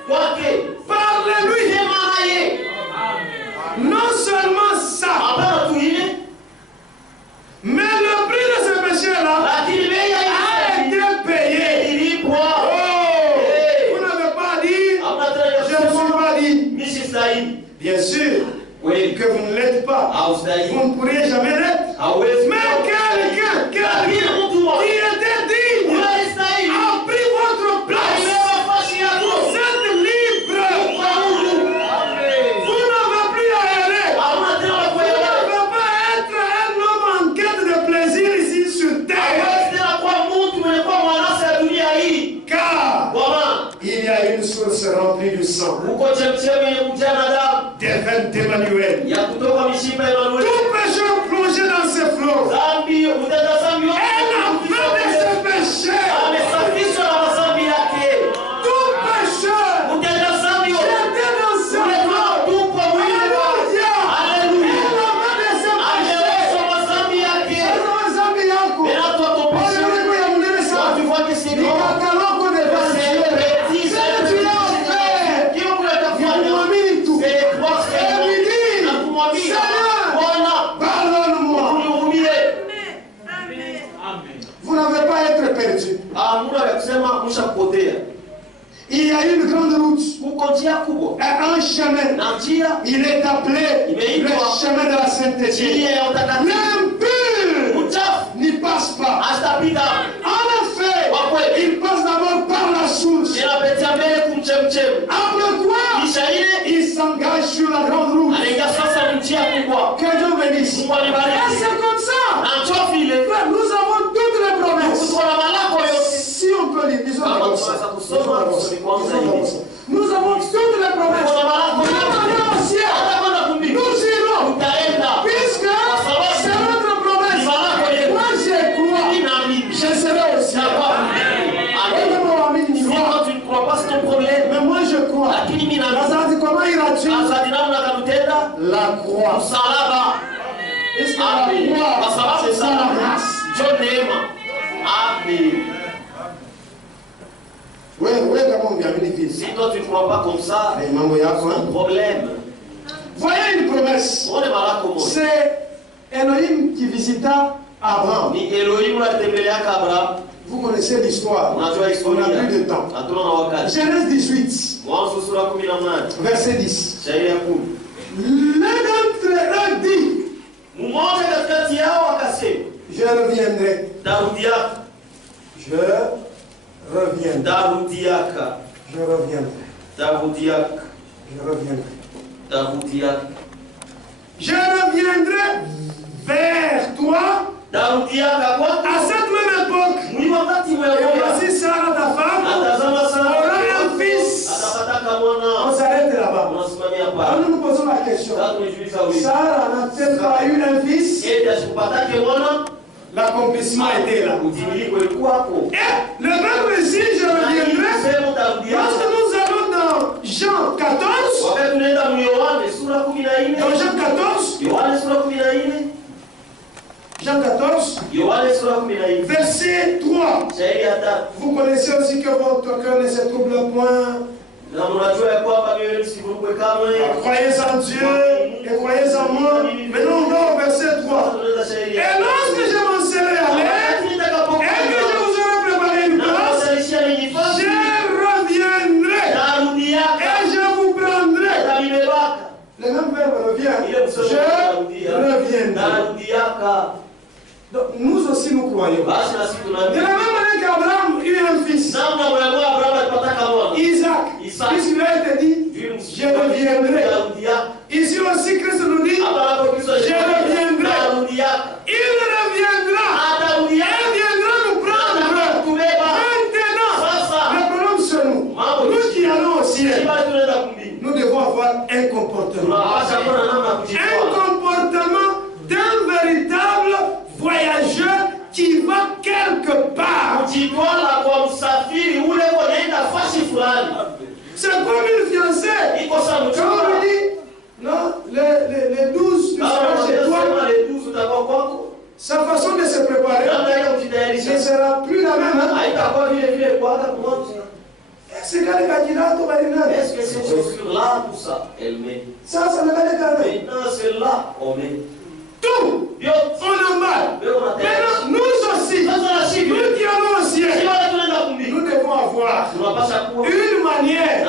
Kwake, Parlez-lui. sema naye. Non seulement ça, Hapana tu ile, mais le prix de ce péché-là lakini bei ya a ile été payé. ilipwa. Oh, vous n'avez pas dit, Hamna tena je ne suis pas dit. mimi sistahili. Bien sûr Kweli, que vous ne l'êtes pas. haustahili. Vous ne pourriez jamais l'être. Hauwezi. Mais quelqu'un Lakini mtu qui était digne unastahili. a pris votre place. Alibeba nafasi yako. Vous êtes libre. Kwa Mungu. Vous n'avez plus à errer. Hamna tena Vous kuelewa. ne pouvez pas être un homme en quête de plaisir ici sur terre. Hauwezi tena kuwa mtu mwenye kuwa mwanasa ya dunia hii. Car Kwa maana il y a une source remplie de sang. uko chemchemi yenye kujaa na damu Des veines d'Emmanuel. ya kutoka mishipa ya Emanueli. Tout pécheur plongé dans ces flots. Dhambi, utenda dhambi yote. Et la fin de ce péché. Amesafishwa na madhambi yake. Tout pécheur Utenda dhambi yote. jeté dans ces Ulikuwa flots. tupwa mwili wako. Alléluia. Et Haleluya. la fin de ce péché. Amesafishwa madhambi yake. Sasa zambi yako. Tena tuwatopeshe. Ole yako ya munene sana. Watu wake Ni sio. kakaloko de Dieu. C'est Dieu en fait. Kile unachofanya. Kumwamini tu. C'est croire Et lui dire, na kumwamini. Seigneur, Bwana, pardonne-moi. unihurumie. Amen. Vous n'avez pas à être perdu. Hamna ya kusema mshapotea. Il y a une grande route. Kuko njia kubwa. Et un chemin. Na njia Il est appelé le chemin de la sainteté. njia ya utakatifu. L'impur Mchafu n'y passe pas. astapita. En effet, il passe d'abord par la source. Inapetia mbele kumchemchem. Après quoi, Kisha ile il s'engage sur la grande route. anaingia sasa njia kubwa. Que Dieu bénisse. Mungu alibariki. Et c'est comme ça. Na njoo vile. Frère, nous avons toutes les promesses. Tuko na malako yote. Si on peut lire, disons d'abord ça. Disons d'abord ça. Nous avons toutes les promesses. Tuko na malako Nous yote. allons au ciel. Hata kwenda kumbingu. Nous irons. Utaenda. Puisque c'est notre promesse. Moi je crois. Je serai au ciel. Amen. Amen. Si toi tu ne crois pas, c'est ton problème. Mais moi je crois. Lakini mimi naamini. Sasa comment ira-t-il? Sasa namna kanutenda La croix. msalaba. Puisque la Amen. Kwa croix, sababu c'est ça la grâce. njoo neema. Amen. Oui, comment on vient vite. Si toi tu ne crois pas comme ça, Mais maman yako, c'est un problème. voyez une promesse. Uone malako moja. C'est Elohim qui visita Abraham. Ni Elohim unatembeleaka Abraham. Vous connaissez l'histoire. Unajua On n'a historia. plus de temps. Hatuna na wakati. Genèse 18, Mwanzo sura 18. verset 10. Shairi ya 10. L'un d'entre eux dit, Mmoja katikati yao akasema, je reviendrai. tarudiaka, Je reviendrai. tarudiaka, Je reviendrai. tarudiaka, Je reviendrai. tarudiaka, Je reviendrai vers toi tarudiaka kwa à cette même époque. ni wakati Et wewe voici Sarah, ta femme, atazama sana aura un fils. atapataka On mwana. s'arrête là-bas. Unasimamia Alors pale. nous nous posons la question. Sasa tunajiuliza wewe. Sarah n'a-t-elle pas eu un fils? Eti asipatake mwana, L'accomplissement était là. utimilifu ulikuwa hapo. Et le même ici, je reviendrai. Sema Lorsque tarudiaka. nous allons dans Jean 14, Wakati tunaenda mu Yohane sura 14. dans Jean 14, Yohane sura 14. Jean 14, Yohane sura 14. verset 3. Shairi ya 3. Vous connaissez aussi que votre cœur ne se trouble point. Na mnajua ya kwamba mioyo msivurugwe kamwe. Croyez en Dieu et croyez en moi. Maintenant, on va au verset 3. Et lorsque je m'en serai allé et que je vous aurai préparé une place, je reviendrai et je vous prendrai. Le même verbe revient. Je reviendrai. Donc, nous aussi, nous croyons. De la même manière qu'Abraham eut un fils, Isaac, puisqu'il a été dit, je reviendrai. Ici aussi, Christ nous sa façon de se préparer ne sera plus la même. C'est quand les candidats au Barinade. Est-ce que ces chaussures-là, tout ça, elle met? Ça n'a pas de cas. Maintenant, celle-là, on met. Tout, on en mal. Maintenant, nous aussi, nous qui allons au ciel, nous devons avoir une manière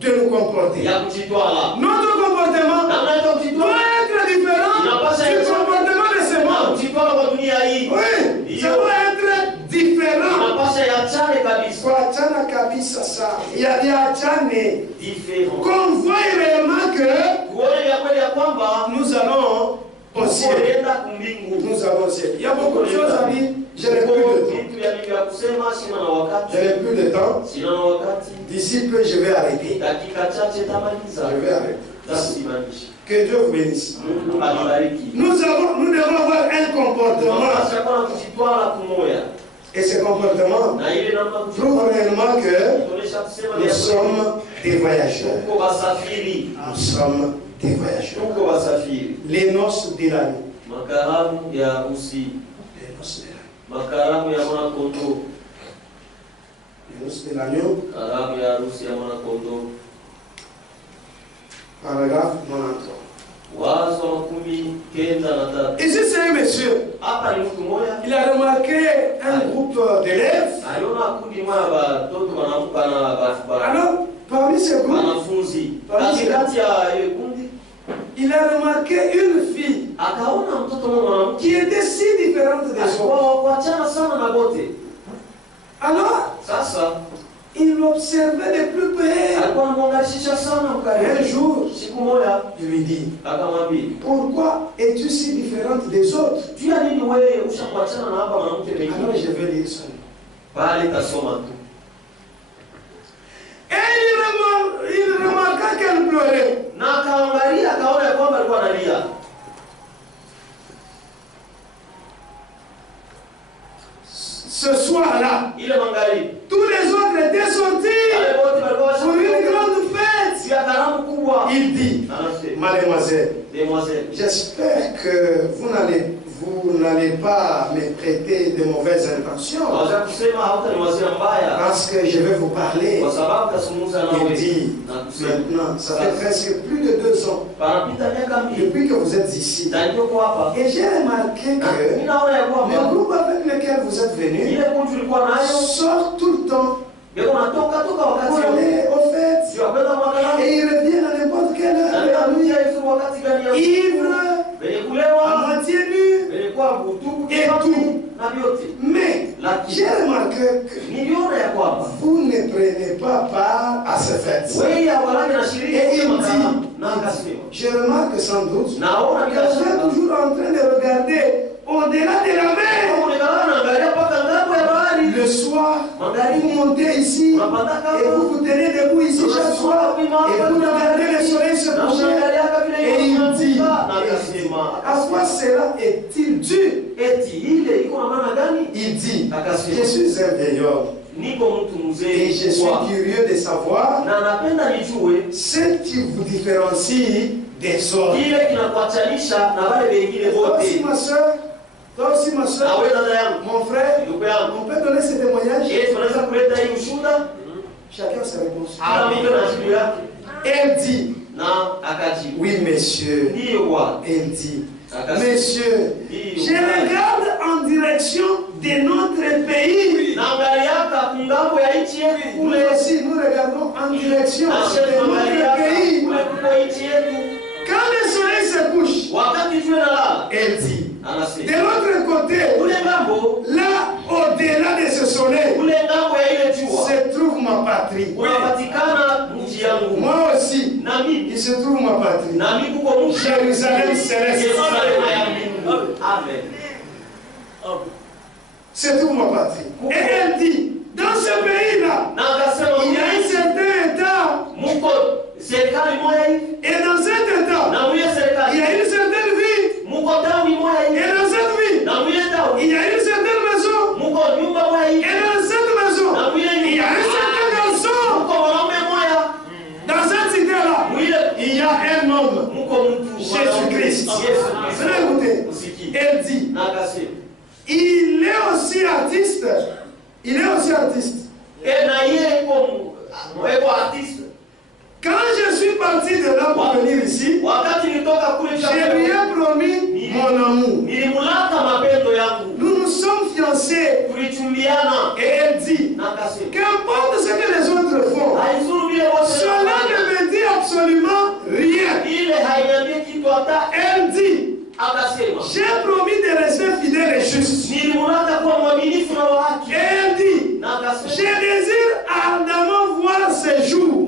de nous comporter. Notre comportement doit être différent du comportement de ce monde. Oui, ça doit être différent. Il y a des achane qu'on voit réellement que nous allons au ciel. Nous allons au ciel. Il y a beaucoup de choses à dire. Je n'ai plus de temps. Je n'ai plus de temps. D'ici peu, je vais arrêter. Je vais arrêter. Que Dieu vous bénisse. Nous devons avoir un comportement. Et ce comportement prouve réellement que nous sommes des voyageurs. Nous sommes des voyageurs. Les noces de l'agneau. Les noces de l'agneau. Les noces de l'agneau. Paragraphe 93. Ici, c'est un monsieur. Il a remarqué un groupe d'élèves. Alors, parmi ces groupes, il a remarqué une fille qui était si différente des autres. Alors, il l'observait de plus près. Un jour, il lui dit, pourquoi es-tu si différente des autres? Alors je vais lire son. Et il remarqua qu'elle pleurait. Ce soir-là, tous les autres étaient sortis pour une grande fête. Il dit, mademoiselle, j'espère que vous n'allez pas me prêter de mauvaises intentions. Parce que je vais vous parler. Il dit, maintenant, ça fait presque plus de 2 ans depuis que vous êtes ici. Et j'ai remarqué que le groupe avec lequel vous êtes venu sort tout le temps pour aller au fait. Et il revient à n'importe quelle heure. Ivre, à moitié nu, et tout. Mais j'ai remarqué que vous ne prenez pas part à ces fêtes. Et il dit, je remarque sans doute que vous êtes toujours en train de regarder au-delà de la mer. Le soir, vous montez ici et vous vous tenez debout ici chaque soir et vous regardez le soleil se coucher. Et il dit, à quoi cela est-il dû? Il dit, je suis un vieillard et je suis curieux de savoir ce qui vous différencie des autres. Toi aussi ma soeur, mon frère, on peut donner ce témoignage. Chacun sa réponse. Elle dit, oui monsieur. Elle dit, monsieur, je regarde en direction de notre pays. Nous aussi, nous regardons en direction de notre pays. Quand le soleil se couche, elle dit, de l'autre côté, là, au-delà de ce soleil, se trouve ma patrie. Moi aussi, il se trouve ma patrie. Jérusalem céleste. Amen. Se trouve ma patrie. Et elle dit, dans ce pays-là, il y a un certain état. Et dans cet état, il y a une certaine vie. Et dans cette vie, il y a une certaine maison. Et dans cette maison, il y a un certain garçon. Dans cette cité-là, il y a un homme. Jésus-Christ. Écoutez, elle dit, il est aussi artiste. Il est aussi artiste. Quand je suis parti de là pour venir ici, je lui ai promis mon amour. Nous nous sommes fiancés. Et elle dit, qu'importe ce que les autres font, cela ne me dit absolument rien. Elle dit, j'ai promis de rester fidèle et juste. Et elle dit, je désire ardemment voir ces jours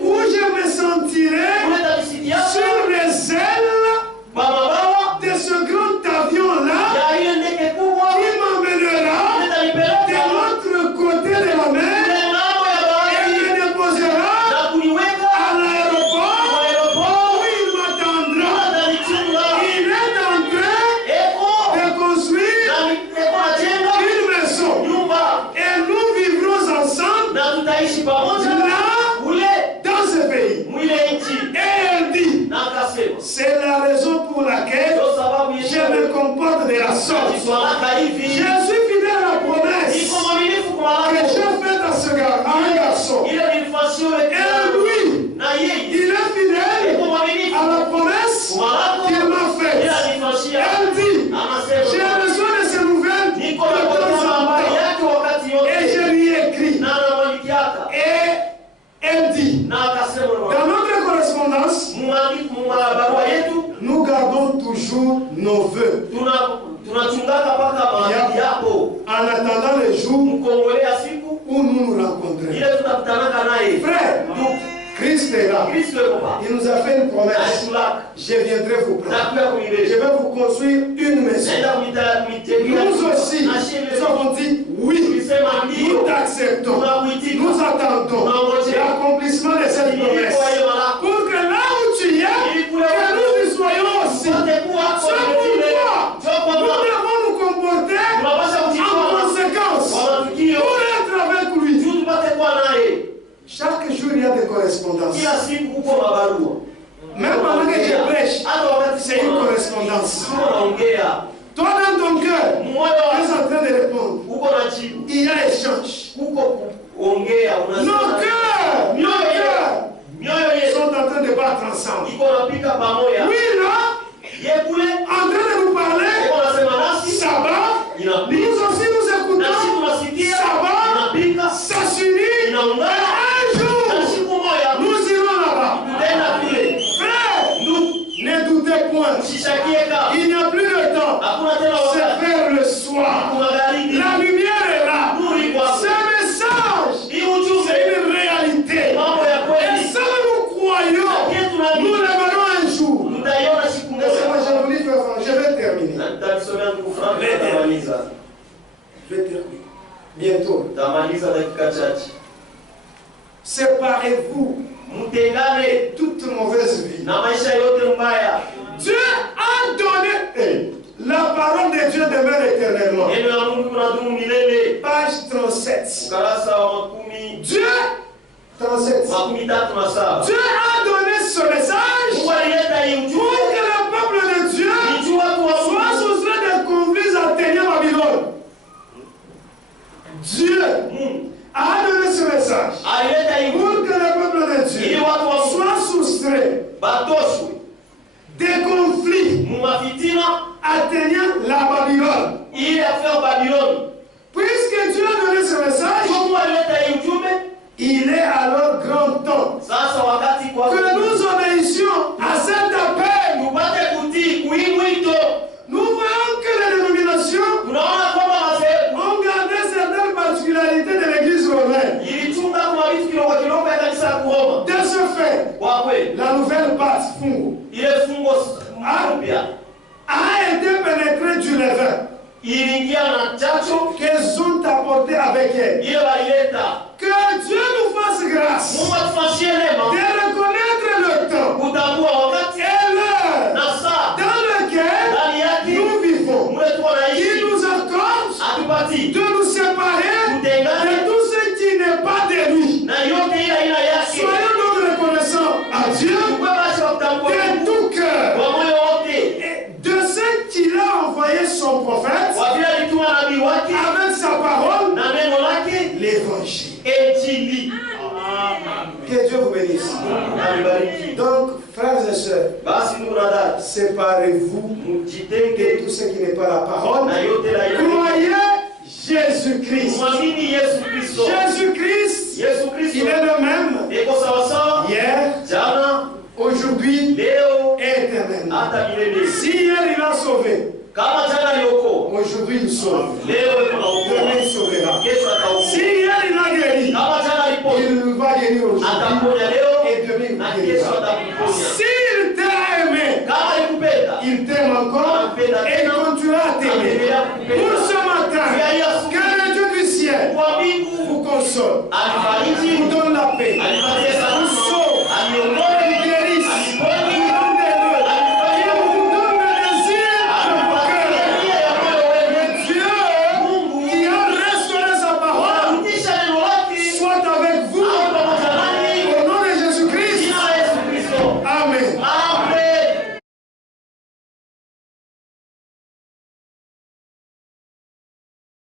où je me sentirai sur les ailes de ce grand avion-là qui m'emmènera de l'autre côté de la mer et me déposera à l'aéroport où il m'attendra. Il est en train de construire une maison et nous vivrons ensemble là, dans ce pays. Et elle dit, c'est la raison pour laquelle je me comporte de la sorte. Je suis fidèle à la promesse que j'ai faite à ce gars, à un garçon. Et lui, il est fidèle à la promesse qu'il m'a faite. Elle dit, j'ai besoin de ces nouvelles de temps en temps. Et je lui ai écrit. Et elle dit, dans notre correspondance, nous gardons toujours nos vœux. En attendant le jour où nous nous rencontrons. Frère, Christ est là. Il nous a fait une promesse. Je viendrai vous prendre. Je vais vous construire une maison. Nous aussi, nous avons dit oui. Nous t'acceptons. Nous attendons l'accomplissement de cette promesse. Pour que là où tu es, que nous y soyons aussi. C'est pourquoi nous devons nous comporter en conséquence pour être avec lui. Chaque jour, il y a des correspondances. Même pendant que je prêche, c'est une correspondance. Toi, dans ton cœur, tu es en train de répondre. Il y a échange. Nos cœurs sont en train de battre ensemble. Oui, là, en train de nous parler, ça va. Nous aussi, nous écoutons. Ça va. Ça s'unit. Un jour, nous irons là-bas. Frère, ne doutez point. Il n'y a plus de temps. C'est vers le soir. La lumière est là. Ce message, c'est une réalité. Et ça, nous croyons. Nous l'aimerons un jour. Laissez-moi, je vais terminer. Je vais terminer. Bientôt. Séparez-vous toute mauvaise vie. Dieu a donné la parole de Dieu demeure éternellement. Page 37. Dieu 37. Dieu a donné ce message pour que le peuple de Dieu soit soustrait des confises atteignant Babylone. Dieu a donné ce message pour que le peuple de Dieu soit soustrait des conflits atteignant la Babylone. Puisque Dieu a donné ce message, il est alors grand temps que nous obéissions à cet appel. Nous voyons que les dénominations ont gardé certaines particularités de l'église romaine. De ce fait, la nouvelle pâte fungo a été pénétrée du levain qu'elles ont apporté avec elles. Que Dieu nous fasse grâce de reconnaître le temps et l'heure dans lequel nous vivons. Il nous accorde de nous séparer de tout ce qui n'est pas de lui. Soyons donc reconnaissants à Dieu prophète, kwa vile alituma nabii wake avec sa parole, na neno lake l'évangile. injili. Que Dieu vous bénisse. Alibariki. Donc, frères et sœurs, Basi ndugu na dada, séparez-vous mjitenge de tout ce qui n'est pas la parole. na yote la Croyez Jésus-Christ. mwamini Yesu Kristo. Jésus-Christ, Yesu il Kristo est le même eko sawa sawa hier, jana, aujourd'hui leo et éternellement. hata milele. Si hier il a sauvé, Kama jana aliokoa, aujourd'hui il sauve. leo Demain tunaokoa, il sauvera. kesho Si ataokoa. hier il a guéri, Kama jana aliponya, il va guérir aujourd'hui. ataponya leo Et demain il na va kesho guérir. atakuponya. S'il t'a aimé, Kama alikupenda, il t'aime encore et il continuera à t'aimer. Pour ce matin, que le Dieu du ciel kwa mbingu vous console. alifariji.